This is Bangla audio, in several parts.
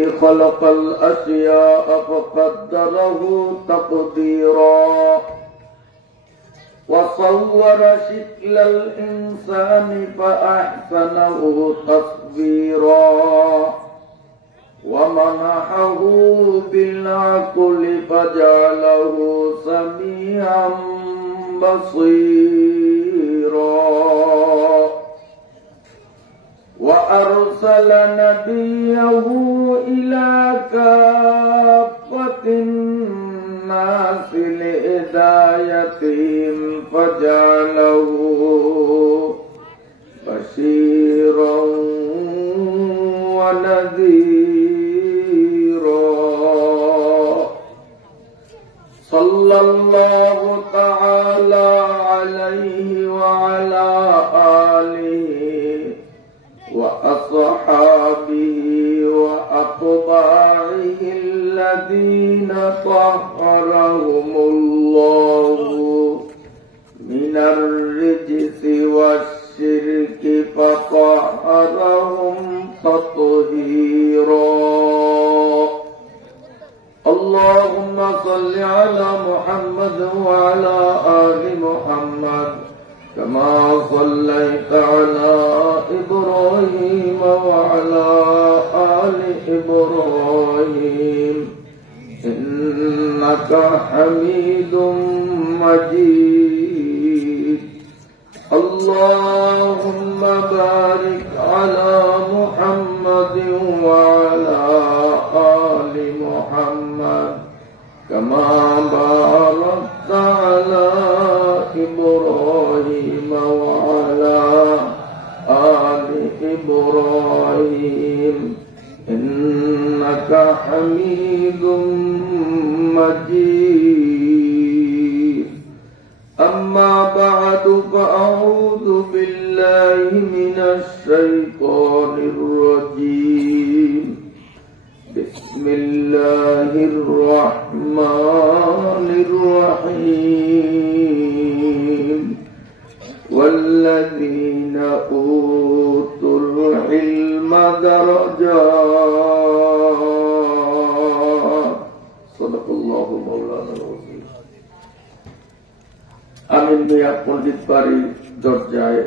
خلق الأشياء فقدره تقديرا وصور شكل الإنسان فأحسنه تصويرا ومنحه بالعقل فجعله سميعا بصيرا وأرسل نبيه إلى كافة الناس لهدايتهم فجعله بشيرا ونذيرا صلى الله تعالى عليه وعلى آله وأصحابه وأتباعه الذين طهرهم الله من الرجس والشرك فطهرهم تطهيرا اللهم صل على محمد وعلى آل محمد كما صليت على إبراهيم وعلى آل إبراهيم إنك حميد مجيد اللهم بارك على محمد وعلى آل محمد كما باركت على إبراهيم وعلى آل إبراهيم إنك حميد مجيد أما بعد فأعوذ بالله من الشيطان الرجيم بسم الله الرحمن الرحيم والذين أوتوا العلم درجات صدق الله مولانا العظيم আমিন মিয়া পণ্ডিত বাড়ি দরজায়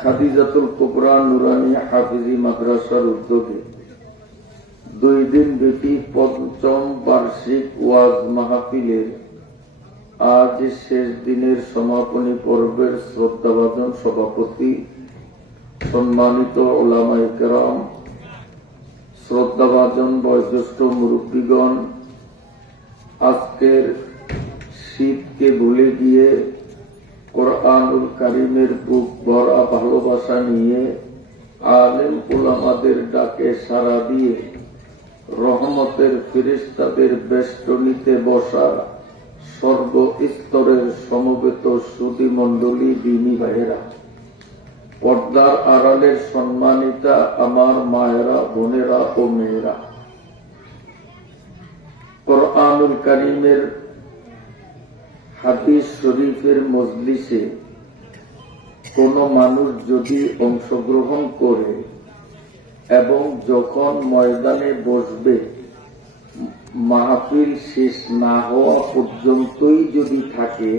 খাদিজাতুল কুবরা নুরানী হাফিজি মাদ্রাসার উদ্যোগে 2 দিন ব্যাপী পঞ্চম বার্ষিক ওয়াজ মাহফিলের আজ শেষ দিনের সমাপনী পর্বের শ্রদ্ধাভাজন সভাপতি সম্মানিত উলামায়ে কেরাম, শ্রদ্ধাভাজন বয়োজ্যেষ্ঠ মুরব্বীগণ, আজকের শীতকে ভুলে গিয়ে কোরআনুল কারীমের বুক ভরা ভালোবাসা নিয়ে আলেম উলামাদের ডাকে সাড়া দিয়ে রহমতের ফেরেশতাদের বেষ্টনীতে বসা সর্বস্তরের সমবেত সুধী মণ্ডলী, দ্বীনী ভাইয়েরা, পর্দার আড়ালের সম্মানিতা আমার মায়েরা, বোনেরা ও মেয়েরা, কোরআনুল কারীমের হাদিস শরীফের মজলিসে কোন মানুষ যদি অংশগ্রহণ করে এবং যখন ময়দানে বসবে মাহফিল শেষ না হওয়া পর্যন্তই যদি থাকে,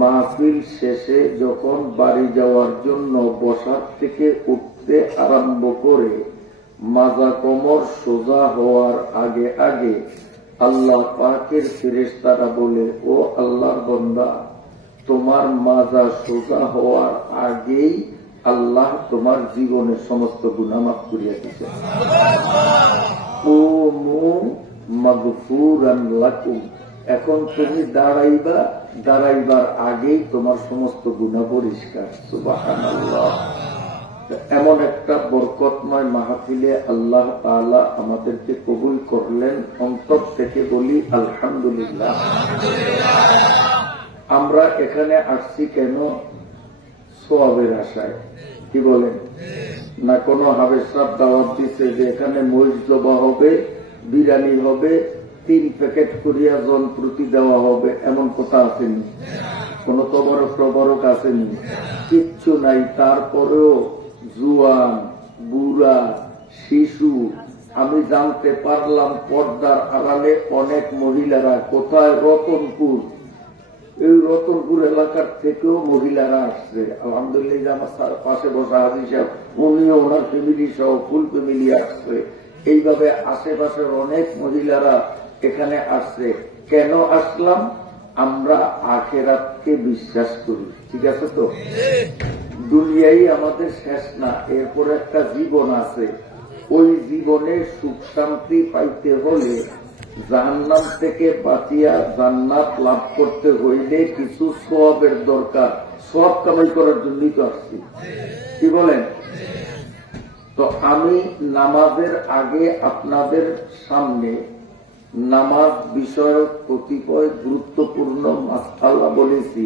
মাহফিল শেষে যখন বাড়ি যাওয়ার জন্য বসার থেকে উঠতে আরম্ভ করে মাজা কোমর সোজা হওয়ার আগে আগে আল্লাহ পাকের ফেরেশতারা বলে, ও আল্লাহর বান্দা, তোমার মাজা সোজা হওয়ার আগেই আল্লাহ তোমার জীবনের সমস্ত গুনাহ মাফ করিয়া দিয়েছেন। এখন তুমি দাঁড়াইবার আগেই তোমার সমস্ত গুনাহ পরিষ্কার। সুবহানাল্লাহ। এমন একটা বরকতময় মাহফিলে আল্লাহ তাআলা আমাদেরকে কবুল করলেন। অন্তর থেকে বলি আলহামদুলিল্লাহ। আমরা এখানে আসছি কেন? সওয়াবের আশায়। কি বলেন? না কোনো হাবেজ সাহেব দাওয়াত দিচ্ছে যে এখানে মহিষ জবা হবে, বিরিয়ানি হবে, 3 প্যাকেট করিয়া জন প্রতি দেওয়া হবে, এমন কথা আসেনি। কোন তবরক আসেনি, কিচ্ছু নাই। তারপরেও জুয়ান, বুড়া, শিশু, আমি জানতে পারলাম পর্দার আড়ালে অনেক মহিলারা, কোথায়, রতনপুর, এই রতনপুর এলাকার থেকেও মহিলারা আসছে। আলহামদুলিল্লাহ, আমার পাশে বসা হাজি সাহেব, উনিও ওনার ফ্যামিলি সহ ফুল ফ্যামিলি আসছে। এইভাবে আশেপাশের অনেক মহিলারা এখানে আসছে। কেন আসলাম? আমরা আখিরাতকে বিশ্বাস করি, ঠিক আছে তো? দুনিয়াই আমাদের শেষ না, এরপর একটা জীবন আছে। ওই জীবনে সুখ শান্তি পাইতে হলে, জাহান্নাম থেকে বাঁচিয়া জান্নাত লাভ করতে হইলে কিছু সওয়াবের দরকার। সওয়াব কামাই করার জন্যই তো আসছি, কি বলেন? তো আমি নামাজের আগে আপনাদের সামনে নামাজ বিষয়ক কতিপয় গুরুত্বপূর্ণ মাসআলা বলেছি।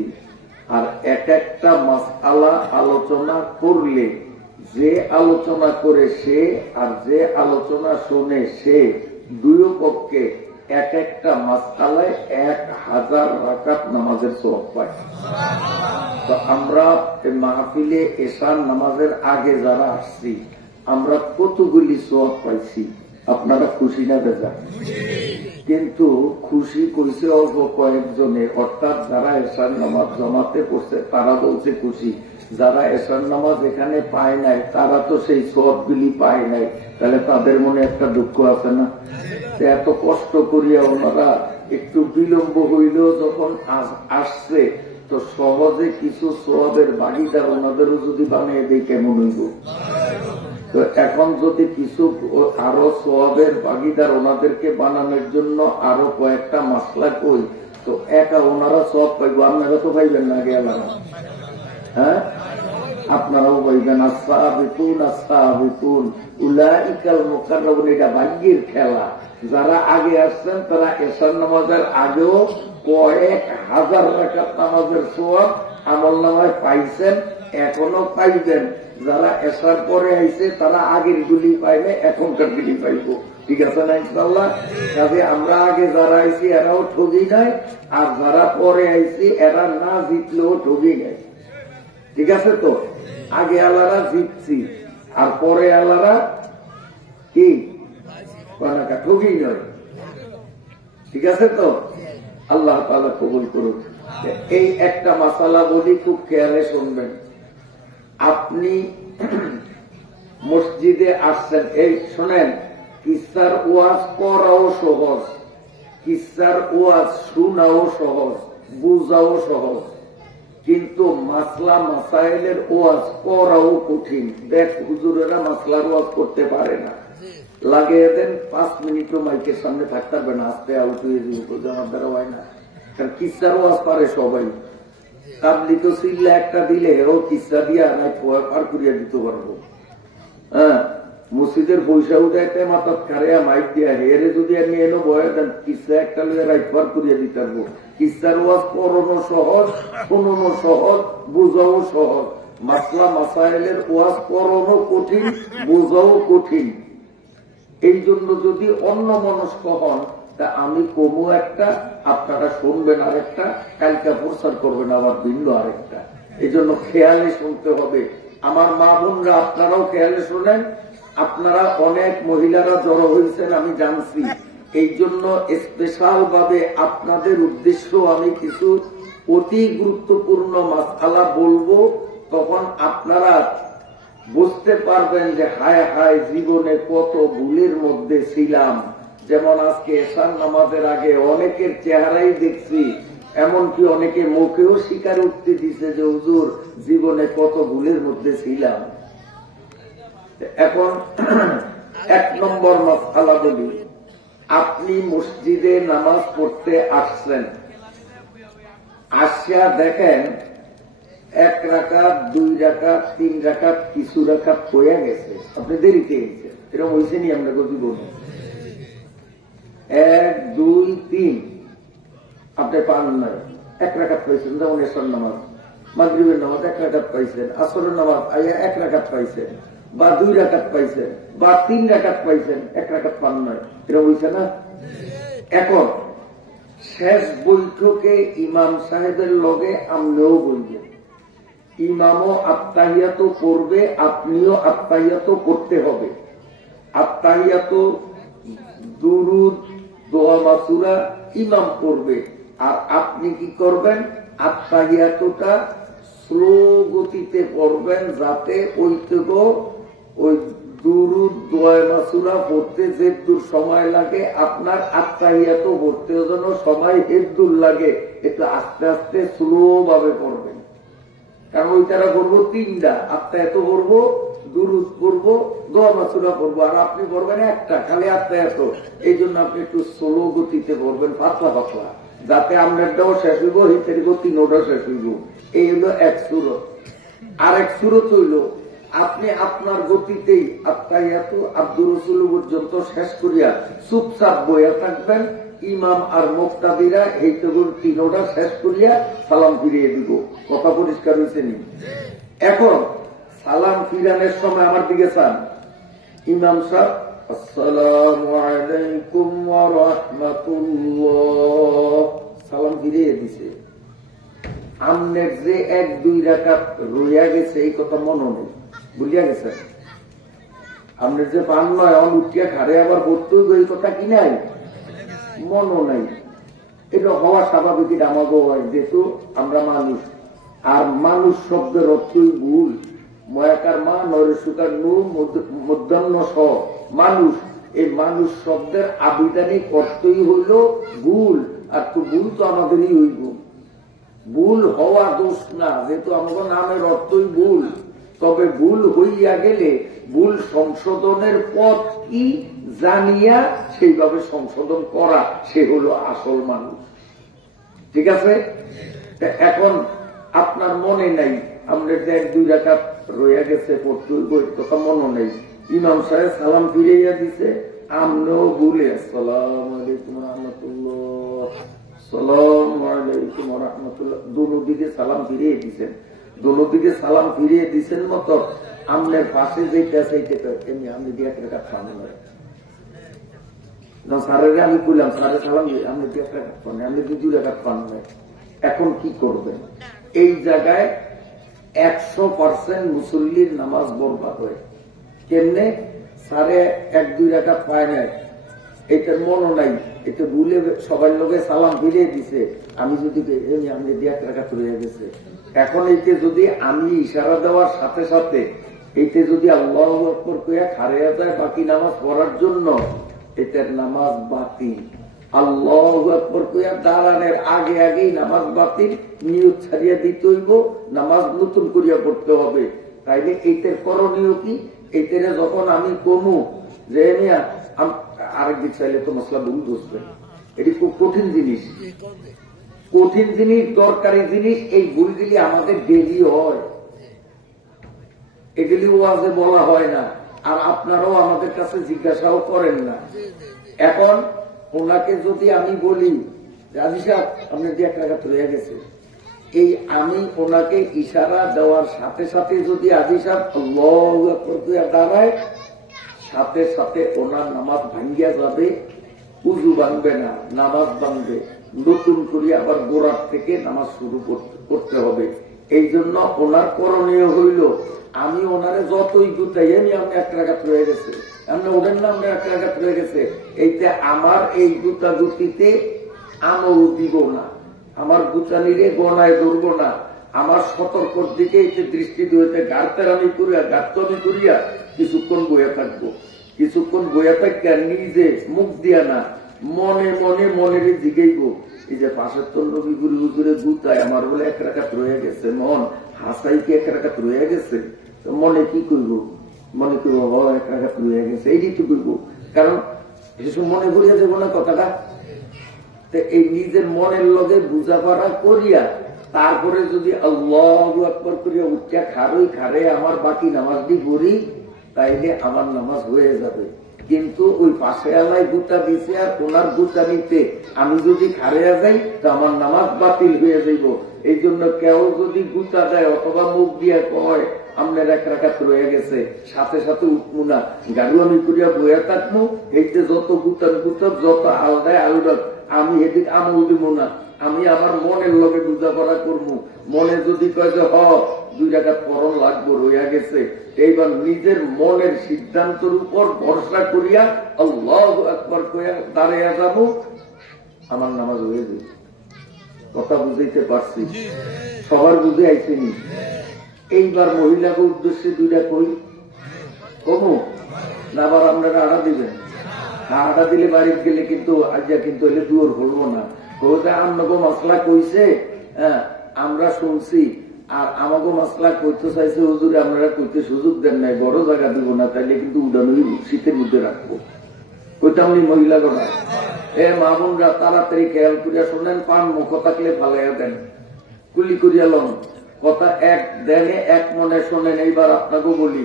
আর এক একটা মাসআলা আলোচনা করলে, যে আলোচনা করে সে আর যে আলোচনা শুনে সে, দুই পক্ষে এক একটা মাসআলায় 1000 রাকাত নামাজের সওয়াব পায়। তো আমরা মাহফিলে এশার নামাজের আগে যারা আসছি, আমরা কতগুলি সওয়াব পাইছি। আপনারা খুশি না বেজা? কিন্তু খুশি কইছে অল্প কয়েকজনে, অর্থাৎ যারা এশার নামাজ জমাতে পড়ছে তারা বলছে খুশি। যারা এশার নামাজ এখানে পায় নাই তারা তো সেই সওয়াবগুলি পায় নাই, তাহলে তাদের মনে একটা দুঃখ আছে না? এত কষ্ট করিয়া ওনারা একটু বিলম্ব হইলেও যখন আসছে, তো সহজে কিছু সওয়াবের ভাগিদার ওনাদেরও যদি বানিয়ে দেয় কেমন হইব? তো এখন যদি কিছু আরো সওয়াবের ভাগিদার ওনাদেরকে বানানোর জন্য আরো কয়েকটা মাসলা কই, তো একা ওনারা সওয়াব পাইব, আপনারা তো পাইবেন না গেলাম। হ্যাঁ, আপনারাও পাইবেন। আস-সাবিকুন আস-সাবিকুন উলাইকাল মুকাররাবুন। এটা ভাগ্যের খেলা। যারা আগে আসছেন তারা এশার নামাজের আগেও কয়েক হাজার রাকাত নামাজের সওয়াব আমল নামায় পাইছেন, এখনো পাইবেন। যারা এশার পরে আইছে তারা আগের গুলি পাইবে, এখনকার গুলি পাইব, ঠিক আছে না? ইনশাআল্লাহ। কাজে আমরা আগে যারা আইছি এরাও ঠগি নাই, আর যারা পরে আইছি এরা না জিতলেও ঠগি নাই, ঠিক আছে তো? আগে আল্লাহরা জিতছি, আর পরে আল্লাহরা কি ঠগি নয়, ঠিক আছে তো? আল্লাহ তাআলা কবুল করুন। এই একটা মাসালা বলি, খুব খেয়ালে শুনবেন। আপনি মসজিদে আসছেন, এই শোনেন, কিসার ওয়াজ করাও সহজ, কিসার ওয়াজ শোনাও সহজ, বুঝাও সহজ, কিন্তু মাসলা মাসাইলের ওয়াজ করাও কঠিন। দেখ হুজুরেরা মাসলার ওয়াজ করতে পারে না, লাগিয়ে দেন 5 মিনিটও মাইকের সামনে থাকতে পারবে না, আস্তে আউট হয়ে যাবে, আমার দ্বারা হয় না। কারণ কিসার ওয়াজ পারে সবাই। কাবলি তো সিল্লা একটা দিলে ও কিসা দিয়া নাই পার করিয়া দিতে পারবো। হ্যাঁ, মসজিদের পয়সা উঠাইতে মাথাত কারিয়া মাইক দিয়া হেরে যদি আমি এনো বয়ে দেন, কিসা একটা লিয়ে রাইট পার করিয়া দিতে পারবো। কিসার ওয়াজ পড়ানো সহজ, শুনানো সহজ, বুঝাও সহজ। মাসলা মাসাইলের ওয়াজ পড়ানো কঠিন, বুঝাও কঠিন। এই জন্য যদি অন্য মনস্ক হন, তা আমি কমু একটা, আপনারা শুনবেন আরেকটা, কালকা প্রচার করবেন আমার ভিন্ন আরেকটা। এই জন্য খেয়ালে শুনতে হবে। আমার মা বোনরা, আপনারাও খেয়ালে শোনেন। আপনারা অনেক মহিলারা জড়ো হয়েছেন আমি জানছি, এই জন্য স্পেশাল ভাবে আপনাদের উদ্দেশ্য আমি কিছু অতি গুরুত্বপূর্ণ মাসআলা বলবো। তখন আপনারা বুঝতে পারবেন যে হায় হায় জীবনে কত ভুলের মধ্যে ছিলাম। যেমন আজকে এশার নামাজের আগে অনেকের চেহারাই দেখছি, এমনকি অনেকে মুখেও স্বীকার উঠতে দিচ্ছে যে হুজুর জীবনে কত ভুলের মধ্যে ছিলাম। এখন 1 নম্বর মাসআলা বলি। আপনি মসজিদে নামাজ পড়তে আসছেন, আসিয়া দেখেন 1 রাকাত, 2 রাকাত, 3 রাকাত, কিছু রাকাত হয়ে গেছে, আপনি দেরিতে গেছেন। এরকম হয়েছে নি আমরা জীবনে? 1, 2, 3 আপনি পান নাই, 1 রাকাত পাইছেন। যেমন এশার নামাজ, মাগরিবের নামাজ 1 রাকাত পাইছেন, আসরের নামাজ আইয়া 1 রাকাত পাইছেন, বা 2 রাকাত পাইছেন, বা 3 রাকাত পাইছেন, 1 রাকাত পান নাই। এরকম হয়েছে না? এখন শেষ বৈঠকে ইমাম সাহেবের লগে আমরাও বলবেন, ইমামও আত্তাহিয়াত করবে, আপনিও আত্তাহিয়াত করতে হবে। আত্তাহিয়াত দুরুদ দোয়া মাসুরা ইমাম পড়বে, আর আপনি কি করবেন, আত্তাহিয়াতটা স্লো গতিতে পড়বেন, যাতে ওই দুরুদ দোয়া মাসুরা পড়তে যে দূর সময় লাগে আপনার আত্তাহিয়াত পড়তে যেন সময় দূর লাগে, একটু আস্তে আস্তে স্লো ভাবে পড়বেন। কারণ ওই তারা করবো তিনটা, আত্মায়াত করবো, দুরুদ করবো, দোয়া মাসুরা করবো, আর আপনি করবেন একটা খালি আত্মায়াত। এই জন্য আপনি একটু স্লো গতিতে করবেন, পাতলা পাতলা, যাতে আপনারটাও শেষ হইব, হিতের তিনোটাও শেষ হইব। এই হলো এক সুরত। আর এক সুরত হইল আপনি আপনার গতিতেই আত্মায়াত আব্দুর রাসূল পর্যন্ত শেষ করিয়া চুপচাপ বইয়া থাকবেন। ইমাম আর মুক্তাদিরা এই তিনোটা শেষ করিয়া সালাম ফিরিয়ে দিব। কথা পরিষ্কার হয়েছে নি? এখন সালাম ফিরানোর সময় আমার দিকে চান, ইমাম সাহেব আসসালামু আলাইকুম ওয়া রাহমাতুল্লাহ সালাম ফিরিয়ে দিছে, আমনের যে 1-2 রাকাত রইয়া গেছে এই কথা মনে নেই, বুঝিয়া গেছে? আমনের যে পান নয় উঠিয়া খারে আবার ভর্তি এই কথা কি নাই, মনও নাই। এটা হওয়া স্বাভাবিক, এটা আমাকেও হয়, যেহেতু আমরা মানুষ। আর মানুষ শব্দের অর্থই ভুল, ময়াকার মা নরেশুকার নু মধ্যাহ্ন স মানুষ। এই মানুষ শব্দের আবিধানিক অর্থই হইল ভুল, আর তো ভুল তো আমাদেরই হইব। ভুল হওয়া দোষ না, যেহেতু আমাদের নামের অর্থই ভুল। তবে ভুল হইয়া গেলে ভুল সংশোধনের পথ কি জানিয়া সেইভাবে সংশোধন করা, সে হলো আসল মানুষ। ঠিক আছে? এখন আপনার মনে নাই, আমরা 1-2 রাকাত রইয়া গেছে পড়তে কথা মনে নেই, ইমাম সাহেব সালাম ফিরাইয়া দিছে, আমরাও ভুলে আসসালামু আলাইকুম রাহমাতুল্লাহ সালামু আলাইকুম রাহমাতুল্লাহ দুদিকে সালাম ফিরিয়ে দিছেন। দুদিকে সালাম ফিরিয়ে দিছেন মতো আমনের পাশে যেটা সেইটা আমি দিয়ে 1 রাকাত পানি নয় না, স্যারের আমি বললাম স্যারের সালাম আমি দিয়ে 1 রাকাত পানি, আমি 2 রাকাত পানি নয়। এখন কি করবেন? এই জায়গায় 100% মুসল্লির নামাজ বরবাদ হয়। কেমনে? সারে 1-2 রাকাত পায় নাই, এটার মনও নাই, এটা ভুলে সবাই লোকে সালাম ফিরিয়ে দিছে, আমি যদি আমি দিয়ে 1 রাকাত রয়ে গেছে। এখন এইতে যদি আমি ইশারা দেওয়ার সাথে সাথে এইতে যদি আল্লাহু আকবার কইয়া খাড়িয়া যায় বাকি নামাজ পড়ার জন্য, এটার নামাজ বাতিল। আল্লাহু আকবার কইয়া দাঁড়ানোর আগে আগেই নামাজ বাতিল, নিয়ত ছাড়িয়া দিতে হইব, নামাজ নতুন করিয়া পড়তে হবে। তাইলে এইটার করণীয় কি? এইটারে যখন আমি কমু যে মিয়া আরেকদিক চাইলে তো মশলা ভুল বুঝবেন, এটি খুব কঠিন জিনিস, কঠিন জিনিস, দরকারি জিনিস। এই ভুলগুলি আমাদের ডেলি হয়, এগুলি ওয়াজে বলা হয় না, আর আপনারাও আমাদের কাছে জিজ্ঞাসাও করেন না। এখন ওনাকে যদি আমি বলি রাজি সাহেব আপনার দিয়ে 1 রাকাত রয়ে গেছে, এই আমি ওনাকে ইশারা দেওয়ার সাথে সাথে যদি আজি সাহেব আল্লাহু আকবার কইয়া দাঁড়ায়, সাথে সাথে ওনার নামাজ ভাঙ্গিয়া যাবে, উযু ভাঙবে না, নামাজ ভাঙবে, নতুন করে আবার গোড়ার থেকে নামাজ শুরু করতে হবে। এই জন্য ওনার করণীয় হইল, আমি ওনারে যতই গুতাই আমি 1 রাকাত রয়ে গেছে, আমরা ওদের নাম 1 রাকাত রয়ে গেছে, এইতে আমার এই গুতা গুতিতে আমল দিব না, আমার গুতানিরে গণায় ধরব না, আমার সতর্কর দিকে এতে দৃষ্টি দিতে গাড়তারামি করিয়া গাড়তামি করিয়া কিছুক্ষণ বইয়া থাকবো। কিছুক্ষণ বইয়া থাকিয়া নিজে মুখ দিয়া না, মনে মনে মনের দিকেইব, এই যে 75 নবী গুরু হুজুরে গুতায় আমার বলে 1 রাকাত রয়ে গেছে, মন হাসাই কি 1 রাকাত রয়ে গেছে, মনে কি করব? মনে করবো 1 রাকাত রয়ে গেছে, এইটি তো করবো, কারণ সেসব মনে করিয়া যাবো না কথাটা। এই নিজের মনের লগে বুঝাপড়া করিয়া তারপরে যদি আল্লাহু আকবার করিয়া উঠিয়া খারে আমার বাকি নামাজ দিয়ে পড়ি, তাইলে আমার নামাজ হয়ে যাবে। কিন্তু ওই পাশে আল্লাহ গুতা দিছে আর ওনার গুতা নিতে আমি যদি খাড়িয়া যাই তো আমার নামাজ বাতিল হয়ে যাইব। এই জন্য কেউ যদি গুতা দেয় অথবা মুখ দিয়ে কয় আপনার 1 রাকাত রয়ে গেছে, সাথে সাথে উঠবো না, গাড়ু আমি করিয়া বইয়া থাকবো, এইতে যত গুতার গুতক যত আলদায় আলদাক আমি এদিক আমল দিব না, আমি আমার মনের লগে বুঝাপড়া করবো। মনে যদি কয় যে 2 রাকাত পড়ন লাগবো, রইয়া গেছে। এইবার নিজের মনের সিদ্ধান্তের উপর ভরসা করিয়া আল্লাহু আকবার কইয়া দাঁড়াইয়া যাবো, আমার নামাজ হয়ে যাবে। কথা বুঝাইতে পারছি? সবার বুঝে আইসেনি? এইবার মহিলাকে উদ্দেশ্যে 2টা কই কমু না, আবার আপনারা আড়া দিবেন? আড়া দিলে বাড়িতে গেলে কিন্তু আজ্ঞা কিন্তু এলে দুয়ার হলবো না। আমাকে মশলা কইছে, হ্যাঁ আমরা শুনছি, আর আমাকে মশলা কইতে চাইছে হুজুরে, আপনারা কইতে সুযোগ দেন নাই, বড় জায়গা দিব না, তাইলে কিন্তু উড়ানোই শীতের মধ্যে রাখবো। কইতাম নি মহিলা কথা? মা বোনরা তাড়াতাড়ি খেয়াল করিয়া শোনেন, পান মুখ থাকলে ফালাইয়া দেন, কুলি করিয়া লন, কথা এক দেনে এক মনে শোনেন। এইবার আপনাকে বলি,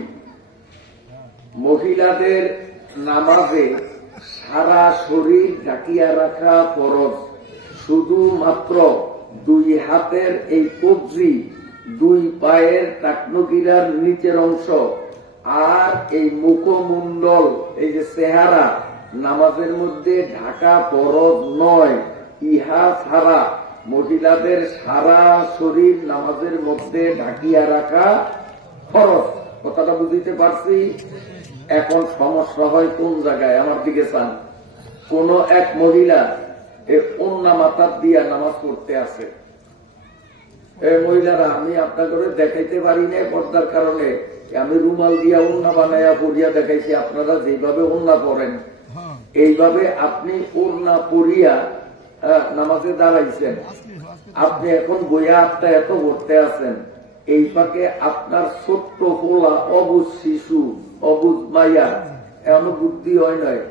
মহিলাদের নামাজে সারা শরীর ঢাকিয়া রাখা ফরজ। শুধুমাত্র 2 হাতের এই কবজি, 2 পায়ের টাকনগিরার নিচের অংশ আর এই মুখমণ্ডল, এই যে চেহারা নামাজের মধ্যে ঢাকা ফরজ নয়। ইহা ছাড়া মহিলাদের সারা শরীর নামাজের মধ্যে ঢাকিয়া রাখা ফরজ। কথাটা বুঝতে পারছি? এখন সমস্যা হয় কোন জায়গায়? আমার দিকে চান। কোন এক মহিলা ওন্না মাথার দিয়া নামাজ পড়তে আছে। মহিলারা, আমি আপনাদের দেখাইতে পারি না পর্দার কারণে, আমি রুমাল দিয়া ওন্না বানাইয়া পড়িয়া দেখাইছি। আপনারা যেভাবে ওন্না পড়েন এইভাবে আপনি ওন্না পড়িয়া নামাজে দাঁড়াইছেন। আপনি এখন বইয়া আপটা এত পড়তে আছেন, এই ফাঁকে আপনার ছোট্ট পোলা, অবুজ শিশু, অবুজ মাইয়া, এমন বুদ্ধি হয় নয়,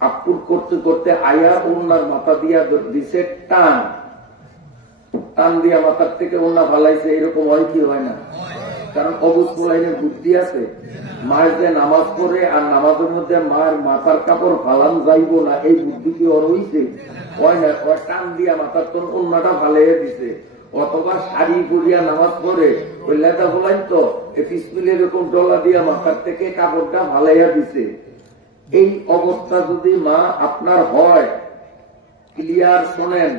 আপুর করতে করতে আয়া ওনার মাথা দিয়া দিছে টান, টান দিয়া মাথার থেকে ওনা ভালাইছে। এরকম হয় কি হয় না? কারণ অবুজ পোলাইনের বুদ্ধি আছে। মায়ের যে নামাজ পড়ে আর নামাজের মধ্যে মায়ের মাথার কাপড় ফালান যাইব না, এই বুদ্ধি কি ওর হইছে? হয় না। ওই টান দিয়া মাথার তোর ওনাটা ভালাইয়া দিছে। অথবা শাড়ি পরিয়া নামাজ পড়ে ওই লেদা ফোলাইন তো পিসমিলে এরকম ডলা দিয়া মাথার থেকে কাপড়টা ভালাইয়া দিছে। এই অবস্থা যদি মা আপনার হয়, ক্লিয়ার শোনেন,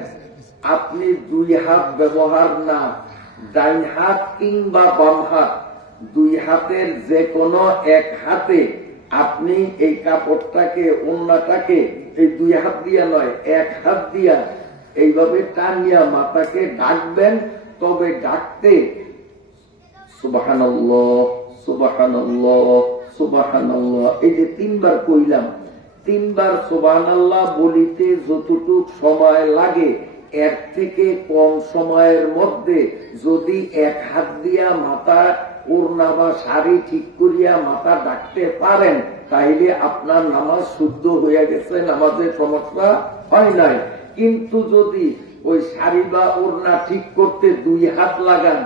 আপনি 2 হাত ব্যবহার না, ডাইন হাত কিংবা বাম হাত, 2 হাতের যে কোনো এক হাতে আপনি এই কাপড়টাকে, ওন্নাটাকে এই 2 হাত দিয়া নয়, 1 হাত দিয়া এইভাবে টানিয়া মাথাকে ডাকবেন। তবে ডাকতে সুবহানাল্লাহ, সুবহানাল্লাহ, সুবহানাল্লাহ, এই যে 3 বার কইলাম, 3 বার সুবহানাল্লাহ বলিতে যতটুক সময় লাগে, এর থেকে কম সময়ের মধ্যে যদি 1 হাত দিয়া মাথা ওড়না বা শাড়ি ঠিক করিয়া মাথা ডাকতে পারেন, তাইলে আপনার নামাজ শুদ্ধ হয়ে গেছে, নামাজের সমস্যা হয় নাই। কিন্তু যদি ওই শাড়ি বা ওড়না ঠিক করতে 2 হাত লাগান,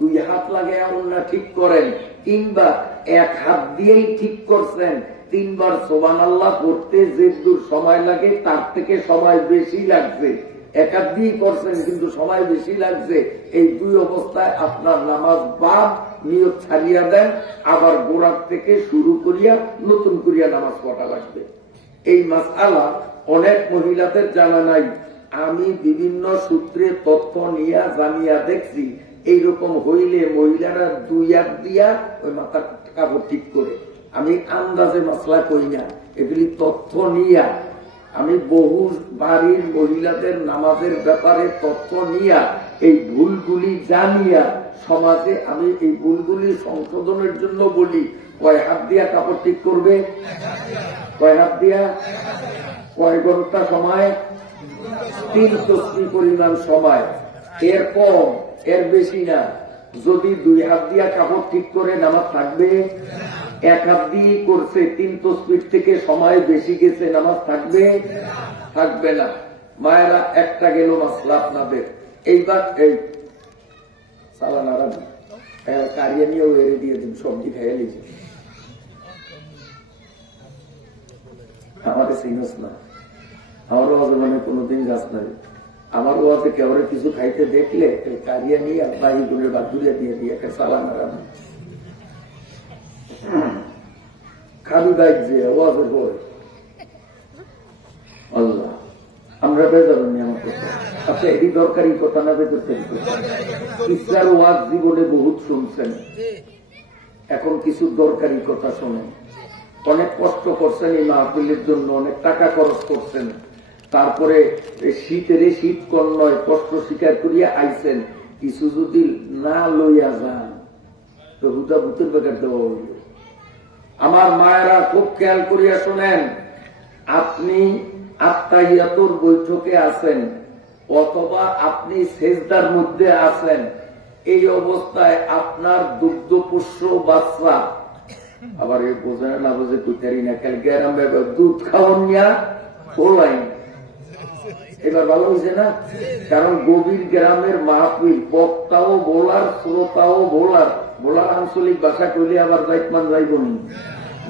2 হাত লাগাইয়া ওড়না ঠিক করেন, কিংবা 1 হাত দিয়েই ঠিক করছেন, 3 বার সুবহানাল্লাহ করতে যে দূর সময় লাগে তার থেকে সময় বেশি লাগছে। 1 হাত দিয়েই করছেন কিন্তু সময় বেশি লাগছে। এই 2 অবস্থায় আপনার নামাজ বাদ, নিয়ত ছাড়িয়া দেন, আবার গোড়ার থেকে শুরু করিয়া নতুন করিয়া নামাজ পড়া লাগবে। এই মাসআলা অনেক মহিলাদের জানা নাই। আমি বিভিন্ন সূত্রে তথ্য নিয়ে জানিয়া দেখছি, এইরকম হইলে মহিলারা 2 হাত দিয়া ওই মাথার কাপড় ঠিক করে। আমি আন্দাজে মাসলা কই না, এগুলি তথ্য নিয়া আমি বহু বাড়ির মহিলাদের নামাজের ব্যাপারে তথ্য নিয়া এই ভুলগুলি জানিয়া সমাজে আমি এই ভুলগুলি সংশোধনের জন্য বলি। কয় হাত দিয়া কাপড় ঠিক করবে? কয় হাত দিয়া? কয় ঘন্টা সময়? 3 তসবিহ পরিমাণ সময়। এর কম, এর বেশি না। যদি 2 হাত দিয়া কাপড় ঠিক করে নামাজ থাকবে? 1 হাত দিয়ে করছে, 3 তসবিহ থেকে সময় বেশি গেছে, নামাজ থাকবে? থাকবে না। মায়েরা, একটা গেল মাসলা আপনাদের। এইবার এই সালানারা কারিয়া নিয়েও এড়ে দিয়ে দিন, সবজি খাইয়া লিখে আমাদের সিনস না। আমারও মানে কোনোদিন গাছ নাই। আমার ওয়াজে কেবরে কিছু খাইতে দেখলে কারিয়া নিয়ে বাড়ি গুলের বাদুরিয়া দিয়ে দিয়ে একটা সালানারা খাবি বাইক যে ওয়াজের পরে আল্লাহ আমরা বেজার আমার কথা। আচ্ছা, এটি দরকারি কথা না বেদরকারি কথা? ইসলার ওয়াজ জীবনে বহুত শুনছেন, এখন কিছু দরকারি কথা শোনেন। অনেক কষ্ট করছেন এই মাহফিলের জন্য, অনেক টাকা খরচ করছেন, তারপরে শীতের শীত কর নয়, কষ্ট স্বীকার করিয়া আইছেন। কিছু যদি না লইয়া যান তো হুদা ভূতের বেকার দেওয়া হইল। আমার মায়েরা খুব খেয়াল করিয়া শোনেন, আপনি আত্মাহিয়াতুর বৈঠকে আছেন অথবা আপনি সেজদার মধ্যে আছেন, এই অবস্থায় আপনার দুগ্ধপুষ্য বাচ্চা, আবার এই বোঝে না বোঝে কুতারি না, কাল গ্যারাম দুধ খাওয়ান নিয়া খোলাইন। এবার ভালো হয়েছে না? কারণ গভীর গ্রামের মাহফিল, বক্তাও বোলার, শ্রোতাও বোলার। বোলার আঞ্চলিক ভাষা কইলে আবার দায়িত্বমান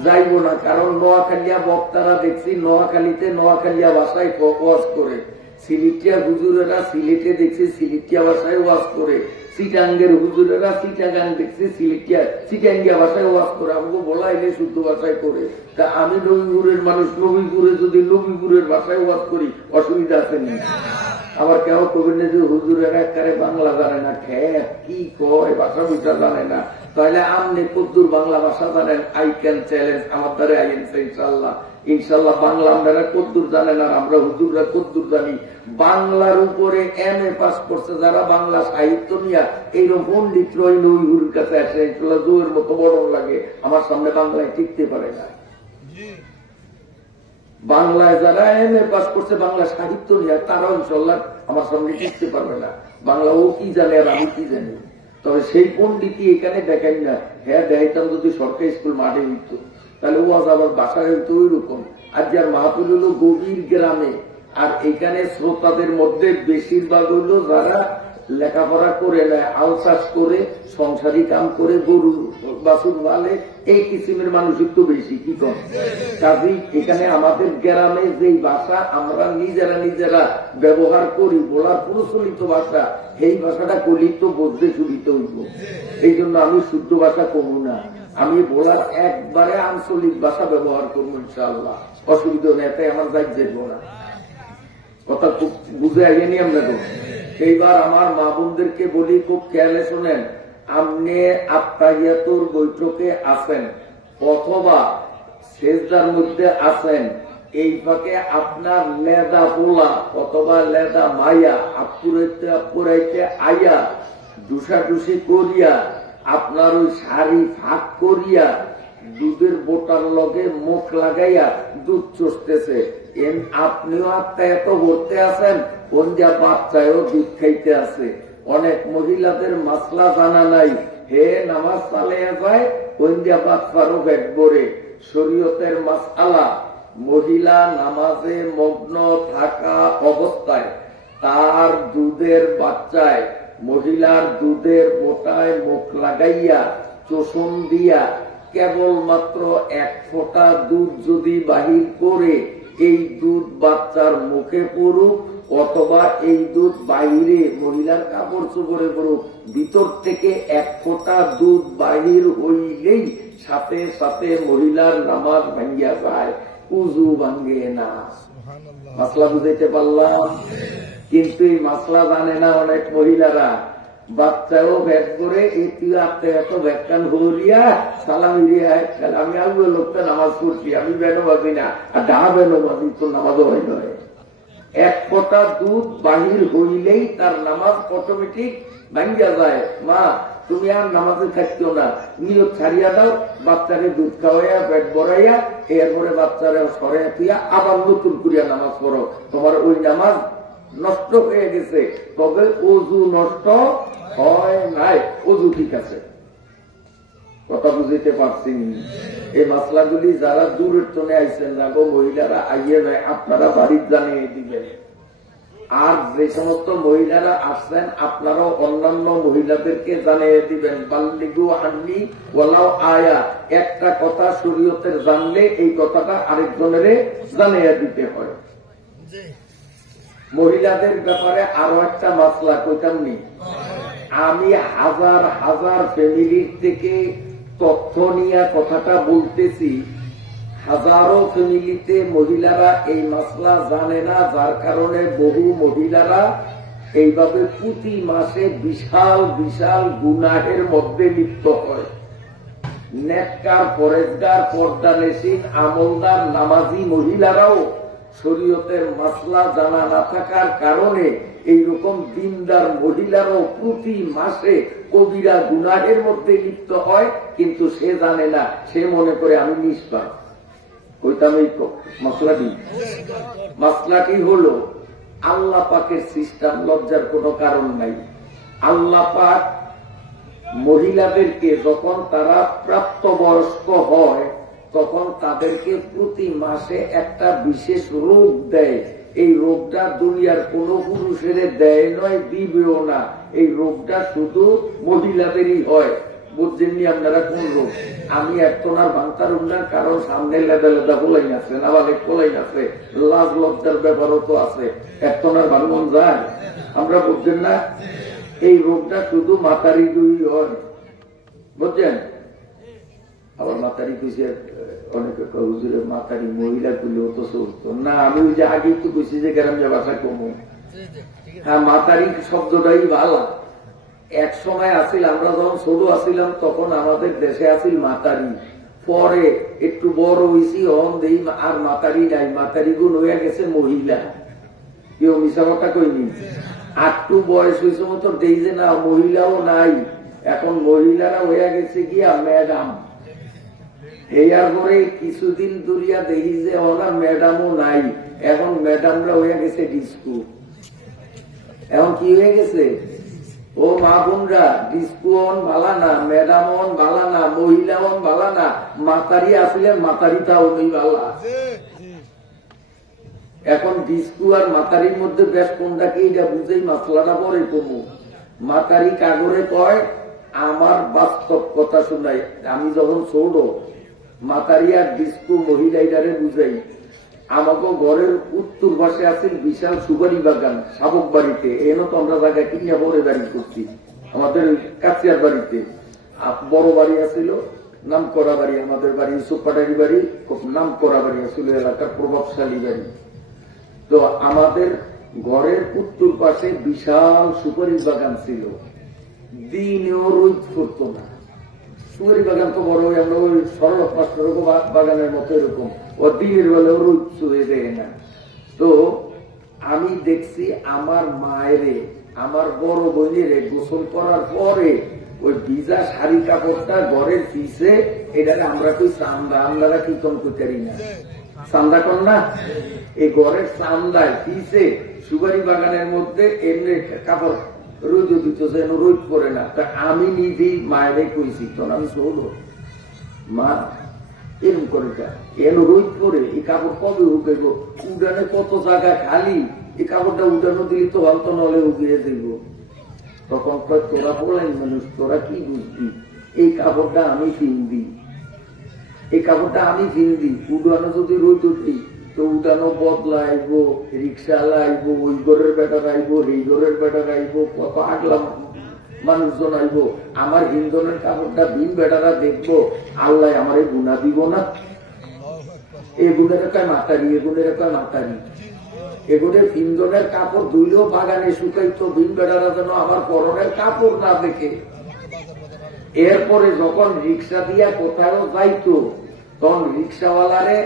যাইব না, কারণ নোয়াখালিয়া বক্তারা দেখছি নোয়াখালীতে নোয়াখালিয়া ভাষায় ওয়াজ করে, সিলেটিয়া হুজুরেরা সিলেটে দেখছি সিলেটিয়া ভাষায় ওয়াজ করে, চিটাঙ্গের হুজুরেরা চিটাগাং দেখছি চিটাঙ্গিয়া ভাষায় ওয়াজ করে, আমাকে বলা এলে শুদ্ধ ভাষায় করে। তা আমি নবীপুরের মানুষ, নবীপুরে যদি নবীপুরের ভাষায় ওয়াজ করি অসুবিধা আছে না? আবার কেউ কবেন না যে হুজুরেরা একারে বাংলা জানে না, খ্যাপ কি কয় ভাষা বুঝা জানে না, তাহলে আপনি কদ্দুর বাংলা ভাষা জানেন? আই ক্যান চ্যালেঞ্জ, আমার দ্বারা আইনছে ইনশাল্লাহ। ইনশাল্লাহ বাংলা আপনারা কদ্দুর জানেন আর আমরা হুজুররা কদ্দুর জানি। বাংলার উপরে MA পাস করছে যারা, বাংলা সাহিত্য নিয়ে এইরকম পন্ডিত রইহুর কাছে আসে, ইনশাল্লাহ জোয়ের মতো বড় লাগে, আমার সামনে বাংলায় টিকতে পারে না। বাংলায় যারা MA পাস করছে বাংলা সাহিত্য নিয়ে, তারাও ইনশাল্লাহ আমার সামনে টিকতে পারবে না। বাংলা ও কি জানে আর আমি কি জানি, তবে সেই পন্ডিতই এখানে দেখাই না। হ্যাঁ, দেখাইতাম যদি সরকারি স্কুল মাঠে হইত, তাহলে ও আবার বাসায় হইতো ওই রকম। আর যার মাহফিল হলো গভীর গ্রামে, আর এখানে শ্রোতাদের মধ্যে বেশিরভাগ হইল যারা লেখাপড়া করে নেয়, আল চাষ করে, সংসারী কাম করে, গরু বাছুর বালে, এই কিসিমের মানুষ একটু বেশি। কি কম? কাজেই এখানে আমাদের গ্রামে যেই ভাষা আমরা নিজেরা ব্যবহার করি, বলার প্রচলিত ভাষা, এই ভাষাটা কলিত বুঝতে সুবিত হইব। এই জন্য আমি শুদ্ধ ভাষা করবো না, আমি বলার একবারে আঞ্চলিক ভাষা ব্যবহার করবো ইনশাআল্লাহ, অসুবিধা নেই, তাই আমার দায়িত্ব দেবো না। কথা খুব বুঝে আইনি আমরা তো। এইবার আমার মা বোনদেরকে বলি, খুব খেয়ালে শোনেন, আপনি আত্মাহিয়াতুর বৈঠকে আছেন অথবা সেজদার মধ্যে আছেন, এই ফাঁকে আপনার লেদা পোলা অথবা লেদা মাইয়া আপুরাইতে আইয়া ডুসাডুসি করিয়া আপনার ওই শাড়ি ফাঁক করিয়া দুধের বোটার লগে মুখ লাগাইয়া দুধ চষতেছে, আপনিও আত্মা এত ভরতে আছেন, অন্যা বাচ্চায়ও দুধ খাইতে আছে। অনেক মহিলাদের মাসলা জানা নাই, হে নামাজ চালিয়ে যায়, অন্যা বাচ্চারও পেট ভরে। শরীয়তের মাসআলা, মহিলা নামাজে মগ্ন থাকা অবস্থায় তার দুধের বাচ্চায়, মহিলার দুধের বোটায় মুখ লাগাইয়া চোষণ দিয়া কেবলমাত্র 1 ফোঁটা দুধ যদি বাহির করে এই দুধ বাচ্চার মুখে পড়ুক অথবা এই দুধ বাহিরে মহিলার কাপড় চোপড়ে পড়ুক, ভিতর থেকে 1 ফোঁটা দুধ বাহির হইলেই সাথে সাথে মহিলার নামাজ ভাঙ্গিয়া যায়, উজু ভাঙ্গে না। মাসলা বুঝাইতে পারলাম? কিন্তু এই মাসলা জানে না অনেক মহিলারা। বাচ্চাও ব্যাগ করে এত ব্যাখ্যান হরিয়া সালামি, আমি আগে লোকটা নামাজ পড়ছি, আমি বেনো বাজি না, আর ডা বেনো বাজি, তো নামাজও হয় নয়। 1 ফোঁটা দুধ বাহির হইলেই তার নামাজ অটোমেটিক ভাঙ্গা যায়। মা, তুমি আর নামাজে থাকতেও না, নিয়ত ছাড়িয়া দাও, বাচ্চারে দুধ খাওয়াইয়া পেট ভরাইয়া এরপরে বাচ্চারে সরাইয়া তুইয়া আবার নতুন করিয়া নামাজ পড়ো, তোমার ওই নামাজ নষ্ট হয়ে গেছে, তবে অজু নষ্ট হয় নাই, অজু ঠিক আছে। কথা বুঝতে পারছি? এই মাসলাগুলি যারা দূরের টনে আইছেন না গো মহিলারা, আইয়ে নয়, আপনারা বাড়ির জানিয়ে দিবেন। আর যে সমস্ত মহিলারা আসছেন আপনারাও অন্যান্য মহিলাদেরকে জানিয়ে দিবেন। বাল্লিগু আন্নি ওয়ালাউ আয়া, একটা কথা শরীয়তের জানলে এই কথাটা আরেকজনের জানিয়ে দিতে হয়। মহিলাদের ব্যাপারে আরো একটা মাসলা কইতাম নি, আমি হাজার হাজার ফ্যামিলির থেকে তথ্য নিয়ে কথাটা বলতেছি। হাজারো ফ্যামিলিতে মহিলারা এই মাসলা জানে না, যার কারণে বহু মহিলারা এইভাবে প্রতি মাসে বিশাল বিশাল গুনাহের মধ্যে লিপ্ত হয়। নেককার, পরেজগার, পর্দানেশীন, আমলদার, নামাজি মহিলারাও শরীয়তের মাসলা জানা না থাকার কারণে এইরকম দিনদার মহিলারাও প্রতি মাসে কবিরা গুনাহের মধ্যে লিপ্ত হয়, কিন্তু সে জানে না, সে মনে করে আমি নিষ্পাপ। কইতাম এই মাসলাটি হলো আল্লাহ পাকের সিস্টেম, লজ্জার কোনো কারণ নাই। আল্লাহ পাক মহিলাদেরকে যখন তারা প্রাপ্তবয়স্ক হয় তখন তাদেরকে প্রতি মাসে একটা বিশেষ রোগ দেয়। এই রোগটা দুনিয়ার কোন পুরুষের দেয় নয়, দিবেও না। এই রোগটা শুধু মহিলাদেরই হয়। বুঝছেননি আপনারা কোন রোগ? আমি একটনার ভাঙতার উন্নয়ন, কারণ সামনে লেদা লেদা বলাই আছে, নাবালে কোলাই আছে, লাজ লজ্জার ব্যাপারও তো আছে। একটনার ভাঙন যায়, আমরা বুঝছেন না? এই রোগটা শুধু মাতারি দুই হয়, বুঝছেন? আবার মাতারি কইছে অনেকে হুজুরে মাতারি মহিলা গুলো তো চলতো না। আমি ওই যে আগেই তো কইছি যে গ্রামে ভাষা কমু। হ্যাঁ, মাতারি শব্দটাই ভালো। এক সময় আসিল, আমরা যখন ছোট আসিলাম তখন আমাদের দেশে আসিল মাতারি। পরে একটু বড় হয়েছি, হন দেই আর মাতারি নাই, মাতারি গুণ হয়ে গেছে মহিলা। কেউ মিশা কথা কইনি। একটু বয়স হয়েছে মতো দেই যে না, মহিলাও নাই, এখন মহিলারা হয়ে গেছে গিয়া ম্যাডাম। এর পরে কিছুদিন দুরিয়া দেখি যে ওরা ম্যাডামও নাই, এখন ম্যাডামরা হয়ে গেছে ডিস্কো। এখন কি হয়ে গেছে? ও মা বোনরা, ডিস্কো অন ভালা না, ম্যাডাম অন ভালা না, মহিলা অন ভালা না, মাতারি আসলে মাতারিটাও নেই ভালা। এখন ডিস্কো আর মাতারির মধ্যে বেশ কোনটাকে এটা বুঝেই মাসলাটা পরে কমু। মাতারি কাগরে কয় আমার বাস্তব কথা শোনাই। আমি যখন ছোট, মাতারি আর ডিস্কো মহিলা এটারে বুঝাই। আমাকে ঘরের উত্তর পাশে আছে বিশাল সুপারি বাগান, শাবক বাড়িতে। এনে তো আমরা জায়গায় কিনে বড় বাড়ি করছি, আমাদের কাছিয়ার বাড়িতে। বড় বাড়ি আছিল, নাম করা বাড়ি। আমাদের বাড়ি সুপাটারি বাড়ি, খুব নাম করা বাড়ি আসল, এলাকার প্রভাবশালী বাড়ি। তো আমাদের ঘরের উত্তর পাশে বিশাল সুপারি বাগান ছিল। দিনেও রোদ করতো না। সুপারি বাগান তো বড়, আমরা ওই সরল বাগানের মতো এরকম, ও দিনের বেলা রোদ চুয়ে দেয় না। তো আমি দেখছি আমার মায়েরে, আমার বড় বোনের গোসল করার পরে ওই ভিজা শাড়ি কাপড়টা ঘরের পিছে, এটা আমরা কই চান্দা, আপনারা কি কম করি না, চান্দা কর না? এই ঘরের চান্দায় পিছে সুপারি বাগানের মধ্যে এমনি কাপড় রোদ দিত, যেন রোদ পড়ে না। তা আমি নিজেই মায়েরে কইছি, তখন আমি ছোট, মা এরকম করে এন রোদ পরে এই কাপড় কবে উঠাইব? উঠানে কত জায়গা খালি, এই কাপড়টা উঠানো দিলি তো হয়তো নলে উঠিয়ে দিব। তখন তোরা বলাই মানুষ, তোরা কি বুঝবি? এই কাপড়টা আমি কিনবি, এই কাপড়টা আমি কিনবি। উঠানো যদি রোদ উঠি তো উঠানো বদলা আইব, রিক্সাওয়ালা আইব, ওই ঘরের বেটার আইব, এই ঘরের বেটার আইব, কত আগলাম মানুষজন আইব। আমার ইন্ধনের কাপড়টা বিন বেটারা দেখবো, আল্লাহ আমার এই গুণা দিব না? এই গুণের একটা মাতারি, এগুনের একটা মাতারি। এগুনের ইন্ধনের কাপড় ধুইলেও বাগানে শুকাইতো, বিন বেটারা যেন আমার পরনের কাপড় না দেখে। এরপরে যখন রিক্সা দিয়া কোথাও যাইতো, তখন রিক্সাওয়ালারে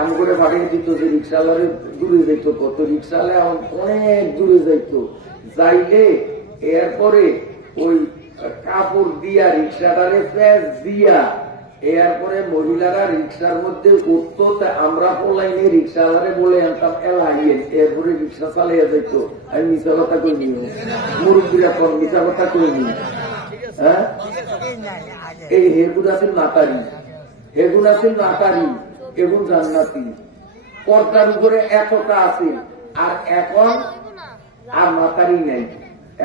আম করে পাঠিয়ে দিত, যে রিক্সাওয়ালারে দূরে যাইতো। কত রিক্সাওয়ালা অনেক দূরে যাইতো, যাইলে এরপরে ওই কাপড় দিয়া রিক্সাটারে প্যাঁচ দিয়া, এরপরে মহিলারা রিক্সার মধ্যে উঠতো। আমরা পলাইনে রিক্সাওয়ালারে বলে আনতাম এলাইয়েন, এরপরে রিক্সা চালাইয়া যাইতো। আমি মিশা কথা কই নি, মুরব্বীরা পর মিশা কথা কই নি। হ্যাঁ, এই হেগুন আছিল নাতারি, হেগুন আছিল নাতারি, এগুন জান্নাতি। পর্দার উপরে এতটা আছে, আর এখন আর নাতারি নাই,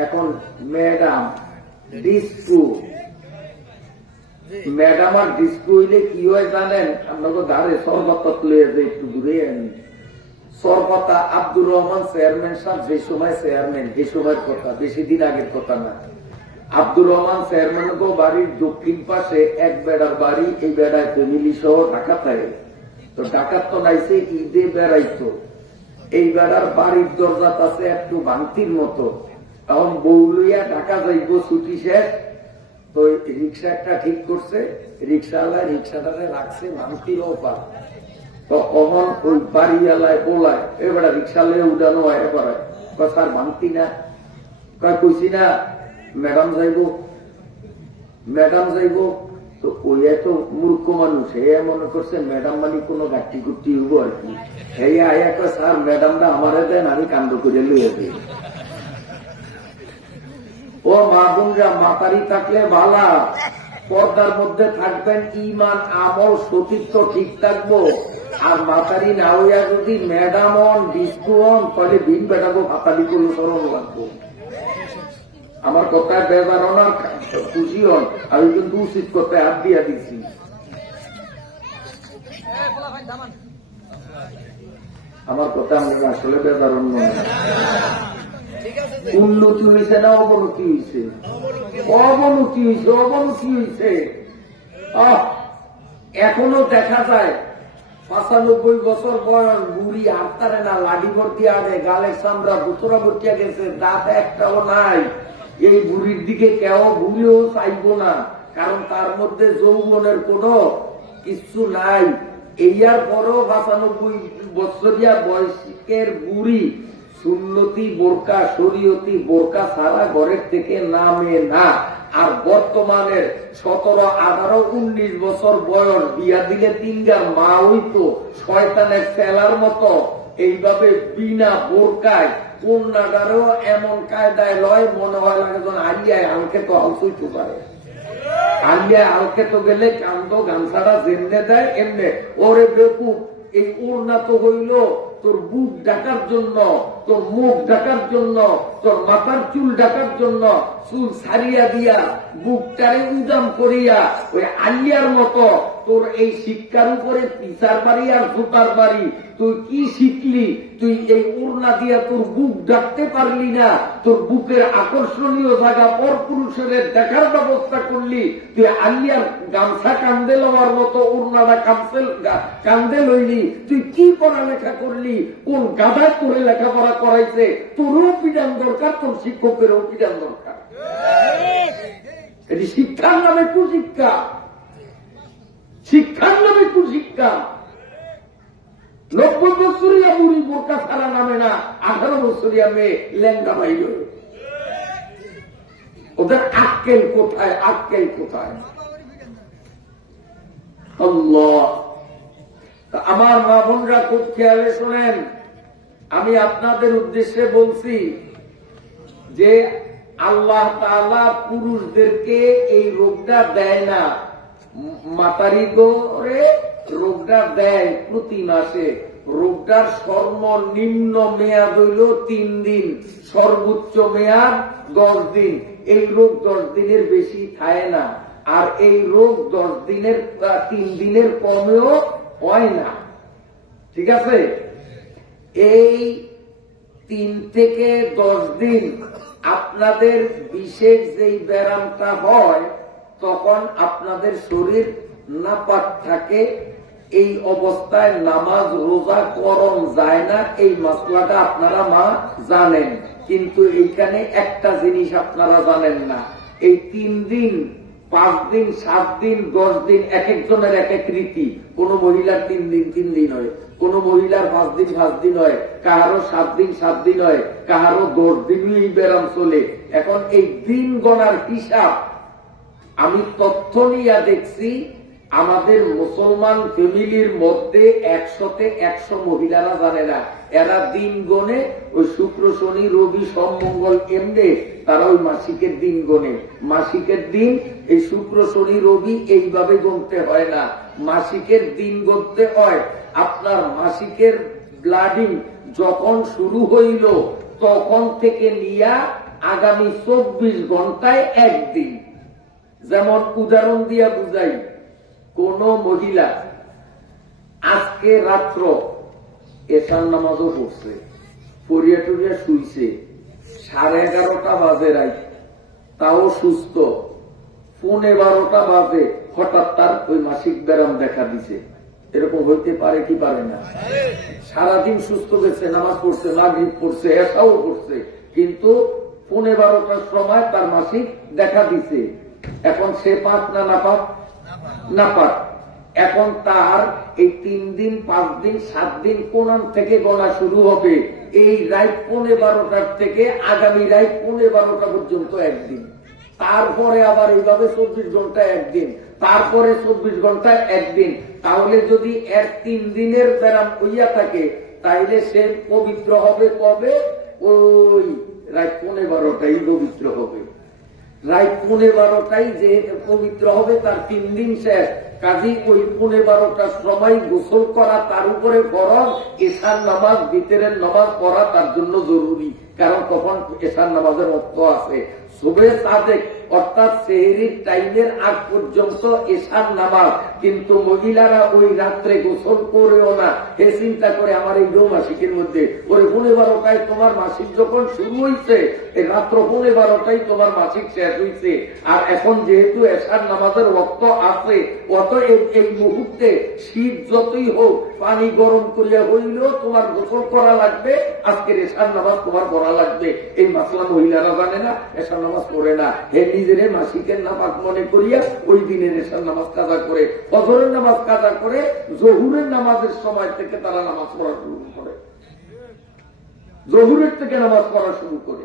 এখন ম্যাডাম ডিস্কো। ম্যাডাম আর ডিস্কো হইলে কি হয় জানেন? আপনাকে ধারে সরবতা তুলে একটু দূরে আনি। সরবতা আব্দুর রহমান চেয়ারম্যান সাহেব যে সময় চেয়ারম্যান, এই সময়ের কথা, বেশি দিন আগের কথা না। আব্দুর রহমান চেয়ারম্যান বাড়ির দক্ষিণ পাশে এক বেড়ার বাড়ি, এই বেড়ায় ফ্যামিলি সহ ঢাকা থাকে। তো ঢাকার তো নাইছে, ঈদে বেড়াইতো। এই বেড়ার বাড়ির দরজা আছে একটু ভাঙতির মতো। এখন বউ লইয়া ঢাকা যাইব, ছুটি শেষ, তো রিক্সা একটা ঠিক করছে, রিক্সাওয়ালা রিক্সাটারে রাখছে মানতির অফার। তো অহন ওই বাড়িওয়ালায় বলায় এবার রিক্সা লয়ে উঠানো হয়, এবার স্যার ভাঙতি না, কইছি না ম্যাডাম যাইব, ম্যাডাম যাইব। তো ওই এত মূর্খ মানুষ, হে মনে করছে ম্যাডাম মানে কোনো গাটি গুটি হইব আর কি। হে আয়া কয় স্যার ম্যাডামটা আমারে দেন, আমি কান্দ করে লইয়া দিই। ও মা বোনরা, মাতারি থাকলে ভালা, পর্দার মধ্যে থাকবেন, ইমান আমল সতীত্ব ঠিক থাকবো। আর মাতারি না হইয়া যদি ম্যাডাম হন ডিস্কু হন, তাহলে দিন বেটাবো হাতালি করলো সরল লাগবো। আমার কথায় বেজার হন আর খুশি হন, আমি কিন্তু উচিত করতে হাত দিয়া দিচ্ছি। আমার কথা আমি আসলে বেজার হন না। উন্নতি হয়েছে না অবনতি হয়েছে? অবনতি হয়েছে, অবনতি হয়েছে। এখনো দেখা যায় 95 বছর বয়স বুড়ি হাঁটতারে না, লাঠি ভর্তি আনে, গালের চামড়া বুতরা ভর্তিয়া গেছে, দাঁত একটাও নাই। এই বুড়ির দিকে কেউ ভুলেও চাইব না, কারণ তার মধ্যে যৌবনের কোনো কিছু নাই। এইয়ার পরও 95 বছরিয়া বয়সের বুড়ি সুন্নতি বোরকা শরীয়তি বোরকা ছাড়া ঘরের থেকে নামে না। আর বর্তমানের 17, 18, 19 বছর বয়স বিয়া দিলে 3 মা হইতো শয়তানের ফেলার মতো এইভাবে বিনা বোরকায় কন্যাটারও এমন কায়দায় লয়, মনে হয় লাগে যেন আলিয়ায় আলকে তো আলসইতে পারে। আলিয়ায় আলকে তো গেলে কান্দ গামছাটা জেনে দেয় এমনি। ওরে বেকুব, এই ওড়না তো হইল তোর বুক ঢাকার জন্য, তোর মুখ ঢাকার জন্য, তোর মাথার চুল ঢাকার জন্য। চুল ছাড়িয়া দিয়া বুকটারে উজাম করিয়া ওই আলিয়ার মতো তোর এই শিক্ষার উপরে পিসার বাড়ি আর জুতার বাড়ি। তুই কি শিখলি? তুই এই ওড়না দিয়া তোর বুক ঢাকতে পারলি না, তোর বুকের আকর্ষণীয় জায়গা পর পুরুষের দেখার ব্যবস্থা করলি। তুই আলিয়ার গামছা কান্দে লওয়ার মতো ওড়নাটা কান্দে লইলি। তুই কি পড়ালেখা করলি? কোন গাধায় তোরে লেখাপড়া করাইছে? তোরও পিডান দরকার, তোর শিক্ষকেরও পিডান দরকার। এটি শিক্ষার নামে কুশিক্ষা, শিক্ষার নামে কুশিক্ষা। 90 বছরিয়া বুড়ি বোরকা ছাড়া নামে না, 18 বছরিয়া মেয়ে লেঙ্গা বাইল। ওদের আক্কেল কোথায়? আক্কেল কোথায়? আল্লাহ! আমার মা বোনরা খুব খেয়ালে শোনেন, আমি আপনাদের উদ্দেশ্যে বলছি যে আল্লাহ তাআলা পুরুষদেরকে এই রোগটা দেয় না, মাতারি করে রোগটা দেয় প্রতি মাসে। রোগটার সর্বনিম্ন মেয়াদ হইল 3 দিন, সর্বোচ্চ মেয়াদ 10 দিন। এই রোগ 10 দিনের বেশি থাকে না, আর এই রোগ 10 দিনের 3 দিনের কমেও হয় না। ঠিক আছে? এই 3 থেকে 10 দিন আপনাদের বিশেষ যেই ব্যায়ামটা হয়, তখন আপনাদের শরীর নাপাক থাকে। এই অবস্থায় নামাজ রোজা করণ যায় না। এই মাসলাটা আপনারা মা জানেন, কিন্তু এইখানে একটা জিনিস আপনারা জানেন না। এই 3 দিন, 5 দিন, 7 দিন, 10 দিন এক একজনের এক এক রীতি। কোন মহিলার 3 দিন 3 দিন হয়, কোন মহিলার 5 দিন 5 দিন হয়, কাহারও 7 দিন 7 দিন হয়, কাহারও 10 দিনই এই ব্যায়াম চলে। এখন এই দিন গণার হিসাব আমি তথ্য নিয়ে দেখছি, আমাদের মুসলমান ফ্যামিলির মধ্যে 100তে 100 মহিলারা জানে না। এরা দিন গণে ওই শুক্র শনি রবি সোম মঙ্গল এমনি, তারা ওই মাসিকের দিন গণে। মাসিকের দিন এই শুক্র শনি রবি এইভাবে গণতে হয় না, মাসিকের দিন গণতে হয়। আপনার মাসিকের ব্লাডিং যখন শুরু হইল তখন থেকে নিয়া আগামী 24 ঘন্টায় একদিন। যেমন উদাহরণ দিয়া বুঝাই, কোন মহিলা আজকে রাত্র এশার নামাজও পড়ছে, পড়িয়া টুরিয়া শুইছে, 11:30 বাজে রাত, তাও সুস্থ, 11:15 বাজে হঠাৎ তার ওই মাসিক ব্যায়াম দেখা দিছে। এরকম হইতে পারে কি পারে না? সারাদিন সুস্থ গেছে, নামাজ পড়ছে, মাগরিব পড়ছে, এশাও পড়ছে, কিন্তু 12টার সময় তার মাসিক দেখা দিছে, এখন সে পাক না নাপাক? নাপাক। এখন তার এই 3 দিন 5 দিন 7 দিন কোন থেকে গণা শুরু হবে? এই রাত 12টার থেকে আগামী রাত 12টা পর্যন্ত একদিন, তারপরে আবার এইভাবে 24 ঘন্টা একদিন, তারপরে 24 ঘন্টা একদিন। তাহলে যদি এর 3 দিনের ব্যারাম হইয়া থাকে, তাইলে সে পবিত্র হবে কবে? ওই রাত 12টাই পবিত্র হবে। রাত 12টাই যে পবিত্র হবে, তার 3 দিন শেষ। কাজী ওই 12টার সময় গোসল করা তার উপরে ফরজ, এশার নামাজ ভিতরের নামাজ পড়া তার জন্য জরুরি, কারণ তখন এশার নামাজের অর্থ আছে। সুবে সাদেক অর্থাৎ সেহরির টাইমের আগ পর্যন্ত এশার নামাজ। কিন্তু মহিলারা ওই রাত্রে গোসল করেও না, হে চিন্তা করে আমার এই মাসিকের মধ্যে ওই 12টায় তোমার মাসিক যখন শুরু হয়েছে, এই রাত্র 12টায় তোমার মাসিক শেষ হয়েছে। আর এখন যেহেতু এশার নামাজের ওয়াক্ত আছে, অত এই মুহূর্তে শীত যতই হোক পানি গরম করিয়া হইলেও তোমার গোসল করা লাগবে, আজকের এশার নামাজ তোমার পড়া লাগবে। এই মাসলা মহিলারা জানে না, এশার নামাজ পড়ে না, হে নিজের মাসিকের নামাজ মনে করিয়া ওই দিনের এশার নামাজ কাজা করে, ফজরের নামাজ কাজা করে, জহুরের নামাজের সময় থেকে তারা নামাজ পড়া শুরু করে, জহুরের থেকে নামাজ পড়া শুরু করে।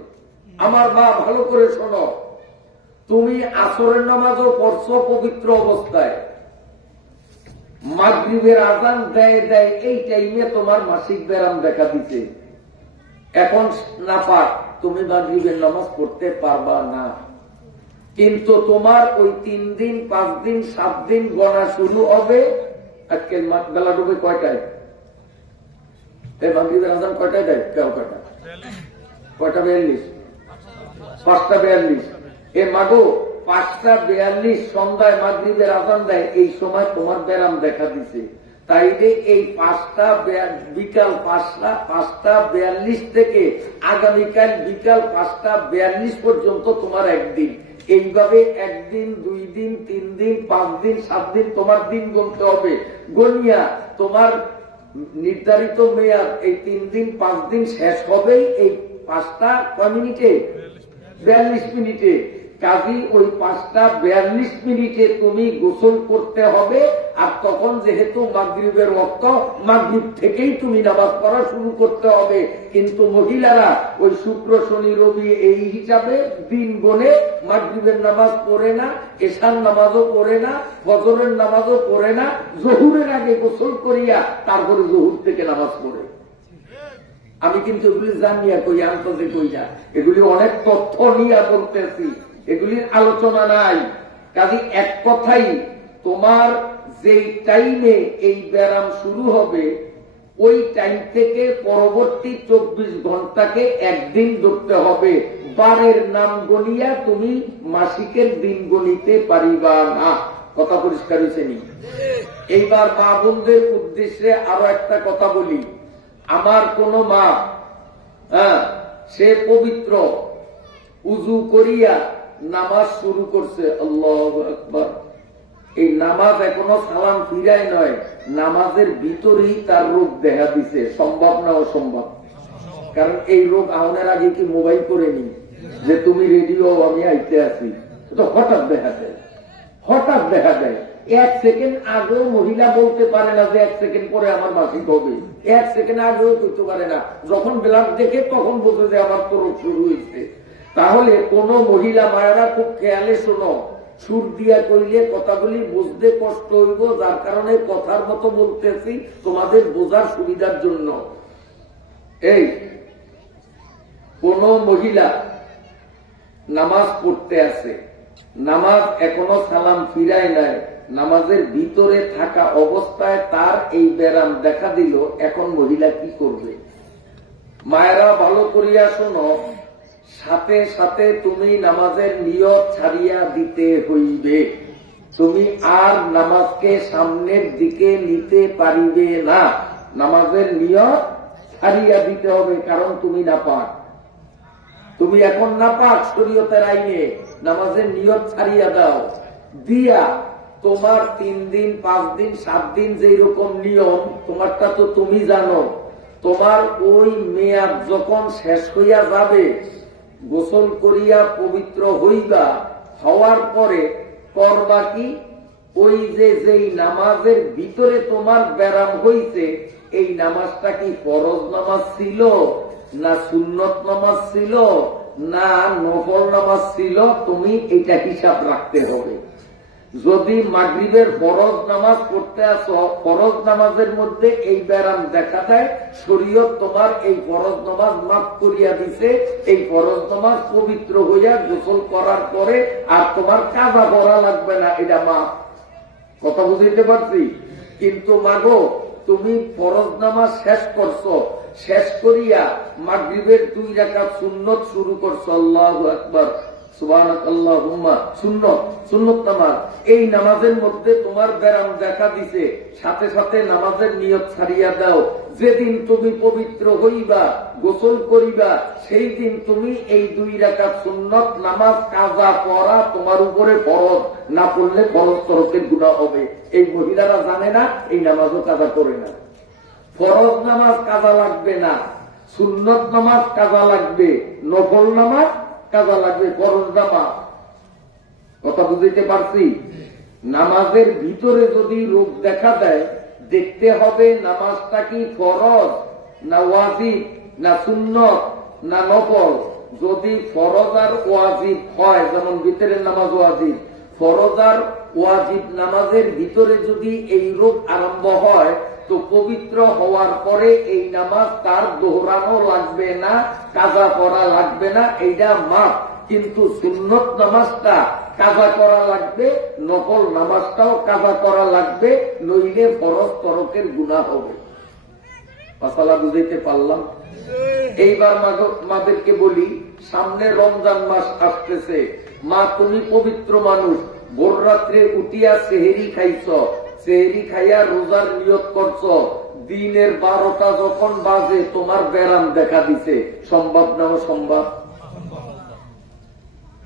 আমার মা ভালো করে শোনো, তুমি আসরের নামাজও পড়ছো পবিত্র অবস্থায়, মাগরিবের আযান দেয় এই টাইমে তোমার মাসিক ব্যারাম দেখা দিতে, এখন নাপাক, তুমি মাগরিবের নামাজ পড়তে পারবা না। কিন্তু তোমার ওই 3 দিন 5 দিন 7 দিন গণা শুরু হবে। আজকে বেলা ডুবে কয়টায়? মাগরিবের আযান কয়টায় দেয়? কেউ কয়টা? 42? 5:42। এ মাগো 5:42 সন্ধ্যায় মাগরিবের আযান দেয়, এই সময় তোমার ব্যারাম দেখা দিছে। তাইলে এই বিকাল 5:42 থেকে আগামীকাল বিকাল 5:42 পর্যন্ত তোমার একদিন। এইভাবে 1 দিন 2 দিন 3 দিন 5 দিন 7 দিন তোমার দিন গুনতে হবে। গনিয়া তোমার নির্ধারিত মেয়াদ এই 3 দিন 5 দিন শেষ হবে এই 5:42 মিনিটে। কাজী ওই 5:42 মিনিটে তুমি গোসল করতে হবে। আর তখন যেহেতু মাগরিবের ওয়াক্ত, মাগরিব থেকেই তুমি নামাজ পড়া শুরু করতে হবে। কিন্তু মহিলারা ওই শুক্র শনি রবি এই হিসাবে দিন গণে মাগরিবের নামাজ পড়ে না, এশার নামাজও পড়ে না, ফজরের নামাজও পড়ে না, জহুরের আগে গোসল করিয়া তারপরে জহুর থেকে নামাজ পড়ে। আমি কিন্তু এগুলি জানিয়া কই, আন্তর্জাতিক কই না, এগুলি অনেক তথ্য নিয়ে বলতেছি, এগুলির আলোচনা নাই। কাজে এক কথাই, তোমার যেই টাইমে এই ব্যারাম শুরু হবে ওই টাইম থেকে পরবর্তী 24 ঘন্টাকে একদিন ধরতে হবে। বারের নাম গণিয়া তুমি মাসিকের দিন গণিতে পারিবা না। কথা পরিষ্কার হয়েছে নি? এইবার মা বোনদের উদ্দেশ্যে আরো একটা কথা বলি। আমার কোন মা, সে পবিত্র, উজু করিয়া নামাজ শুরু করছে, আল্লাহু আকবার, এই নামাজ এখনো সালাম ফিরায় নয়, নামাজের ভিতরেই তার রোগ দেখা দিছে। সম্ভব না অসম্ভব? কারণ এই রোগ আউনের আগে কি মোবাইল করে নি যে তুমি রেডিও আমি আইতে আছি, তো হঠাৎ দেখা দেয়, হঠাৎ দেখা দেয়। 1 সেকেন্ড আগেও মহিলা বলতে পারে না যে 1 সেকেন্ড পরে আমার মাসিক হবে, 1 সেকেন্ড আগেও করতে পারে না। যখন ব্লাড দেখে তখন বলতে যে আমার তো রোগ শুরু হয়েছে। তাহলে কোন মহিলা মায়েরা খুব খেয়ালে শোনো, সুর দিয়া কইলে কথাগুলি বুঝতে কষ্ট হইব, যার কারণে কথার মতো বলতেছি তোমাদের বোঝার সুবিধার জন্য। এই কোন মহিলা নামাজ পড়তে আছে, নামাজ এখনো সালাম ফিরায় নাই, নামাজের ভিতরে থাকা অবস্থায় তার এই ব্যারাম দেখা দিল, এখন মহিলা কি করবে? মায়েরা ভালো করিয়া শোনো, সাথে সাথে তুমি নামাজের নিয়ত ছাড়িয়া দিতে হইবে। তুমি আর নামাজকে সামনের দিকে নিতে পারিবে না, নামাজের নিয়ত ছাড়িয়া দিতে হবে, কারণ তুমি নাপাক। তুমি এখন নাপাক শরীয়তের আইনে, নামাজের নিয়ত ছাড়িয়া দাও। দিয়া তোমার 3 দিন 5 দিন 7 দিন যেই রকম নিয়ম, তোমারটা তো তুমি জানো। তোমার ওই মেয়াদ যখন শেষ হইয়া যাবে, গোসল করিয়া পবিত্র হইবা, হওয়ার পরে করবা কি? ওই যেই নামাজের ভিতরে তোমার ব্যারাম হইছে, এই নামাজটা কি ফরজ নামাজ ছিল, না সুন্নত নামাজ ছিল, না নফল নামাজ ছিল? তুমি এটা হিসাব রাখতে হবে। যদি মাগরিবের ফরজ নামাজ পড়তে আসো, ফরজ নামাজের মধ্যে এই ব্যারাম দেখা দেয়, শরীয়ত তোমার এই ফরজ নামাজ মাফ করিয়া দিছে, এই ফরজ নামাজ পবিত্র হইয়া গোসল করার পরে আর তোমার কাজা করা লাগবে না, এটা মাফ। কথা বুঝতে পারছি? কিন্তু মাগো, তুমি ফরজ নামাজ শেষ করছো, শেষ করিয়া মাগরিবের 2 রাকাত সুন্নত শুরু করছো, আল্লাহু আকবার, সুবহানাল্লাহুম্মা, সুন্নত নামাজ। এই নামাজের মধ্যে তোমার ব্যারাম দেখা দিছে, সাথে সাথে নামাজের নিয়ত ছাড়িয়া দাও। যেদিন তুমি পবিত্র হইবা, গোসল করিবা, সেই দিন তুমি এই 2 রাকাত সুন্নত নামাজ কাজা করা তোমার উপরে ফরজ, না পড়লে ফরজ তরফের গুনাহ হবে। এই মহিলারা জানে না, এই নামাজও কাজা করে না। ফরজ নামাজ কাজা লাগবে না, সুন্নত নামাজ কাজা লাগবে, নফল নামাজ কাজা লাগবে, ফরজ নামাজ। কথা বুঝতে পারছি? নামাজের ভিতরে যদি রোগ দেখা দেয়, দেখতে হবে নামাজটা কি ফরজ না ওয়াজিব, না সুন্নত না নফল। যদি ফরজ আর ওয়াজিব হয়, যেমন ভিতরের নামাজ ওয়াজিব, ফরজ আর ওয়াজিব নামাজের ভিতরে যদি এই রোগ আরম্ভ হয়, তো পবিত্র হওয়ার পরে এই নামাজ তার দোহরানো লাগবে না, কাজা করা লাগবে না, এইটা মাফ। কিন্তু সুন্নত নামাজটা কাজা করা লাগবে, নফল নামাজটাও কাজা করা লাগবে, নইলে ফরজ তরকের গুনাহ হবে। মাসালা বুঝাইতে পারলাম? এইবার মাদেরকে বলি, সামনে রমজান মাস আসতেছে, মা তুমি পবিত্র মানুষ, ভোর রাত্রে উঠিয়া সেহেরি খাইছ, সেহেরি খাইয়া রোজার নিয়ত করছ, দিনের 12টা যখন বাজে তোমার ব্যারাম দেখা দিছে, সম্ভব না অসম্ভব?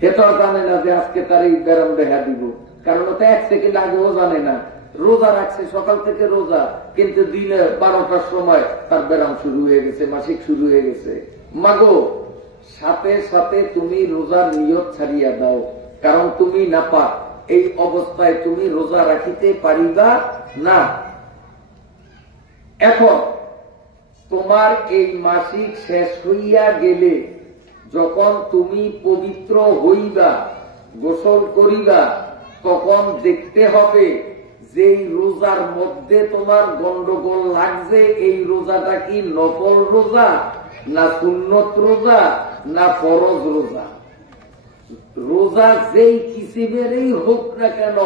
হেতো জানে না যে আজকে তার এই ব্যারাম দেখা দিব, কারণ তো 1 সেকেন্ড আগেও জানে না। রোজা রাখছে, সকাল থেকে রোজা, কিন্তু দিনে 12টার সময় তার ব্যারাম শুরু হয়ে গেছে, মাসিক শুরু হয়ে গেছে। মাগো, সাথে সাথে তুমি রোজার নিয়ত ছাড়িয়া দাও, কারণ তুমি নাপাক। এই অবস্থায় তুমি রোজা রাখিতে পারিবা না। এখন তোমার এই মাসিক শেষ হইয়া গেলে, যখন তুমি পবিত্র হইবা, গোসল করিবা, তখন দেখতে হবে যে রোজার মধ্যে তোমার গন্ডগোল লাগছে, এই রোজাটা কি নফল রোজা না সুন্নত রোজা না ফরজ রোজা। রোজা যেই কিসিমেরই হোক না কেন,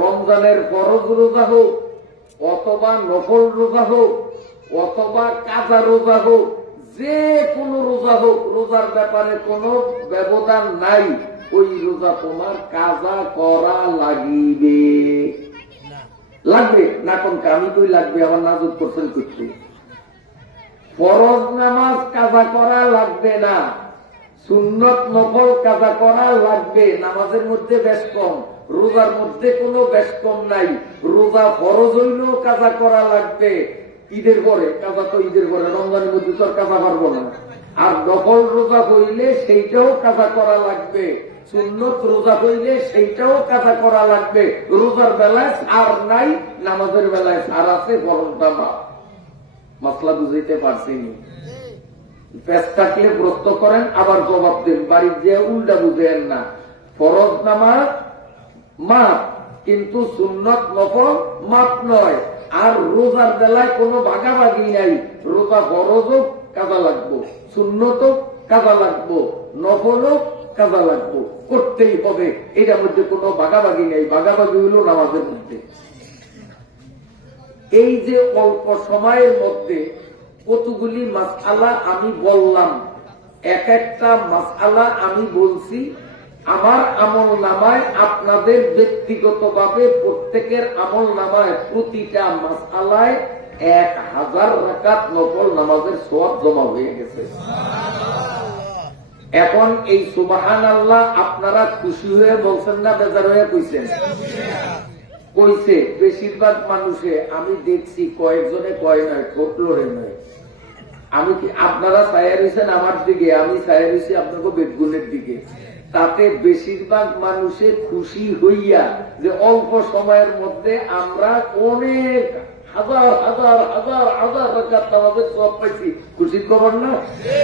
রমজানের ফরজ রোজা হোক অথবা নফল রোজা হোক অথবা কাজা রোজা হোক, যে কোনো রোজা হোক, রোজার ব্যাপারে কোনো ব্যবধান নাই। ওই রোজা তোমার কাজা করা লাগিবে, লাগবে না? কোন আমি কই লাগবে, আমার নাজুক করছেন করতে। ফরজ নামাজ কাজা করা লাগবে না, সুন্নত নফল কাজা করা লাগবে। নামাজের মধ্যে বেশ কম, রোজার মধ্যে কোনো বেশ কম নাই। রোজা ফরজ হইলেও কাজা করা লাগবে, ঈদের পরে কাজা তো ঈদের পরে, রমজানের মধ্যে তো কাজা পারবো না। আর নফল রোজা হইলে সেইটাও কাজা করা লাগবে, সুন্নত রোজা হইলে সেইটাও কাজা করা লাগবে। রোজার বেলায় আর নাই, নামাজের বেলায় আর আছে, ফরজটা না। মাসলা বুঝাইতে পারছিনি? পেশ থাকলে প্রশ্ন করেন, আবার জবাব দেন, বাড়ির যে উল্টা বুঝেন না। ফরজ নামাজ মাপ, কিন্তু সুন্নত নফল মাপ নয়। আর রোজার বেলায় কোনো ভাগাভাগি নাই, রোজা ফরজও কাজা লাগবো, সুন্নতও কাজা লাগবো, নফলও কাজা লাগবো, করতেই হবে। এটার মধ্যে কোনো ভাগাভাগি নেই, ভাগাভাগি হইল নামাজের মধ্যে। এই যে অল্প সময়ের মধ্যে কতগুলি মাসআলা আমি বললাম, এক একটা মাসআলা আমি বলছি, আমার আমল নামায় আপনাদের ব্যক্তিগতভাবে প্রত্যেকের আমল নামায় প্রতিটা মাসআলায় 1000 রাকাত নফল নামাজের সওয়াব জমা হয়ে গেছে। এখন এই সুবহানাল্লাহ আপনারা খুশি হয়ে বলছেন না বেজার হয়ে কইছেন? কইছে বেশিরভাগ মানুষে আমি দেখছি, কয়েকজনে কয় নয়, ঠোঁট লড়ে নয়। আমি কি আপনারা ছায়া দিয়েছেন আমার দিকে, আমি ছায়া দিয়েছি আপনাকে বেদগুণের দিকে। তাতে বেশিরভাগ মানুষে খুশি হইয়া যে অল্প সময়ের মধ্যে আমরা অনেক হাজার হাজার হাজার হাজার রাকাত নামাজের সওয়াব পাইছি। খুশির খবর না?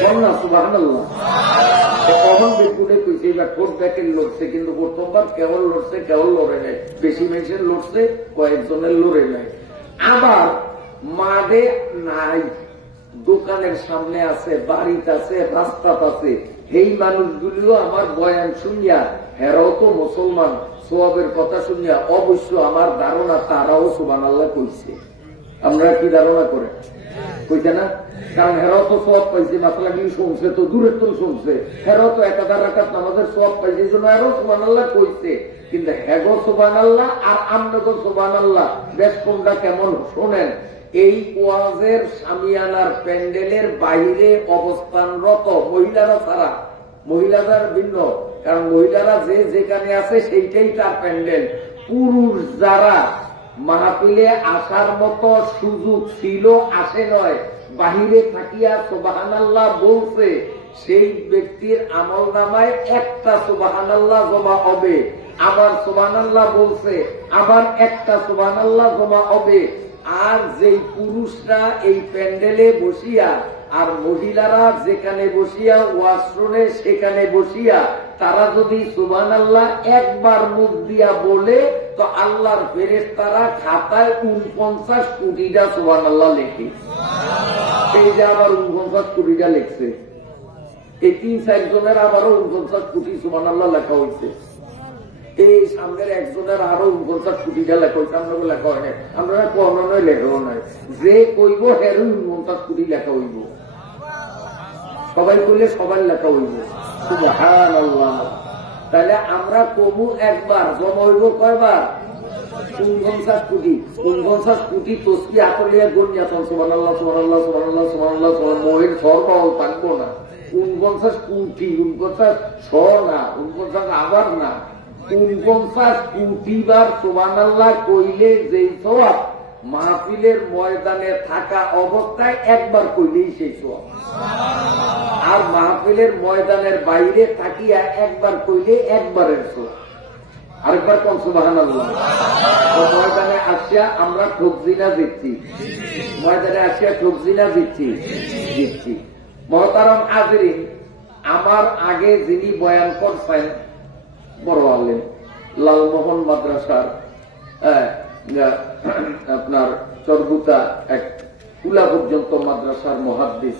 বল না সুবহানাল্লাহ। কখন বেদগুণে কইছে এবার ঠোঁট ব্যাকের লড়ছে, কিন্তু প্রথমবার কেবল লড়ছে, কেবল লড়ে নাই। বেশি মেশিন লড়ছে, কয়েকজনের লড়ে নাই। আবার মাঠে নাই, দোকানের সামনে আছে, বাড়িতে আছে, রাস্তাত আছে, এই মানুষগুলিও আমার বয়ান শুনিয়া, হেরাও তো মুসলমান, সওয়াবের কথা শুনিয়া অবশ্য আমার ধারণা তারাও সুবহানাল্লাহ কইছে। আপনারা কি ধারণা করেন? কইছে না? কারণ হেরাও তো সওয়াব পাইছে, মাসলা কি শুনছে, তো দূরের তো শুনছে, হেরাও তো 1000 রাকাত নামাজের সওয়াব পাইছে, এই জন্য হেরাও সুবহানাল্লাহ কইছে। কিন্তু হেগো সুবহানাল্লাহ আর আমনগো সুবহানাল্লাহ বেশ কোনটা কেমন শোনেন। এই ওয়াজের সামিয়ানার প্যান্ডেলের বাইরে অবস্থানরত মহিলারা ছাড়া, মহিলারা ভিন্ন, কারণ মহিলারা যে যেখানে আছে সেইটাই তার প্যান্ডেল। পুরুষ যারা মাহফিলে আসার মতো সুযোগ ছিল, আসে নয়, বাহিরে থাকিয়া সুবহানাল্লাহ বলছে, সেই ব্যক্তির আমল নামায় একটা সুবহানাল্লাহ জমা হবে। আবার সুবহানাল্লাহ বলছে, আবার একটা সুবহানাল্লাহ জমা হবে। আর যেই পুরুষরা এই প্যান্ডেলে বসিয়া আর মহিলারা যেখানে বসিয়া ওয়াজ শুনে সেখানে বসিয়া তারা যদি সুবহানাল্লাহ একবার মুখ দিয়া বলে, তো আল্লাহর ফেরেশতারা খাতায় 49 কোটিটা সুবহানাল্লাহ লেখে। এই যে আবার 49 কোটিটা লেখছে, এই 3-4 জনের আবারও 49 কোটি সুবহানাল্লাহ লেখা হয়েছে। এই সামনের একজনের আরো 49 কোটিটা লেখা হয়েছে, আমরা লেখা হয় না, আমরা কোনো নয় লেখাও নাই। যে কইব হেরো 49 কোটি লেখা হইব, সবাই কইলে সবাই লেখা হইব। সুবহানাল্লাহ। তাহলে আমরা কবু একবার, জমা হইব কয়বার? 49 কোটি। 49 কোটি তসবি আকলিয়া গনিয়া সুবহানাল্লাহ সুবহানাল্লাহ সুবহানাল্লাহ সুবহানাল্লাহ মোহের সর্বাও থাকবো না। 49 কোটি, 49 না, 49 আবার না, 49 কোটিবার সুবহানাল্লাহ কইলে যেই সওয়াব, মাহফিলের ময়দানে থাকা অবস্থায় একবার কইলেই সেই সওয়াব। আর মাহফিলের ময়দানের বাইরে থাকিয়া একবার কইলে একবারের সওয়াব। আরেকবার কোন সুবহানাল্লাহ। ময়দানে আসিয়া আমরা ঠকছি না জিতছি? ময়দানে আসিয়া ঠকছি না জিতছি? জিতছি। মহতারাম হাজিরিন, আমার আগে যিনি বয়ান করছেন বড় আলেম, লালমোহন মাদ্রাসার আপনার চরগুতা এক কুলা পর্যন্ত মাদ্রাসার মুহাদ্দিস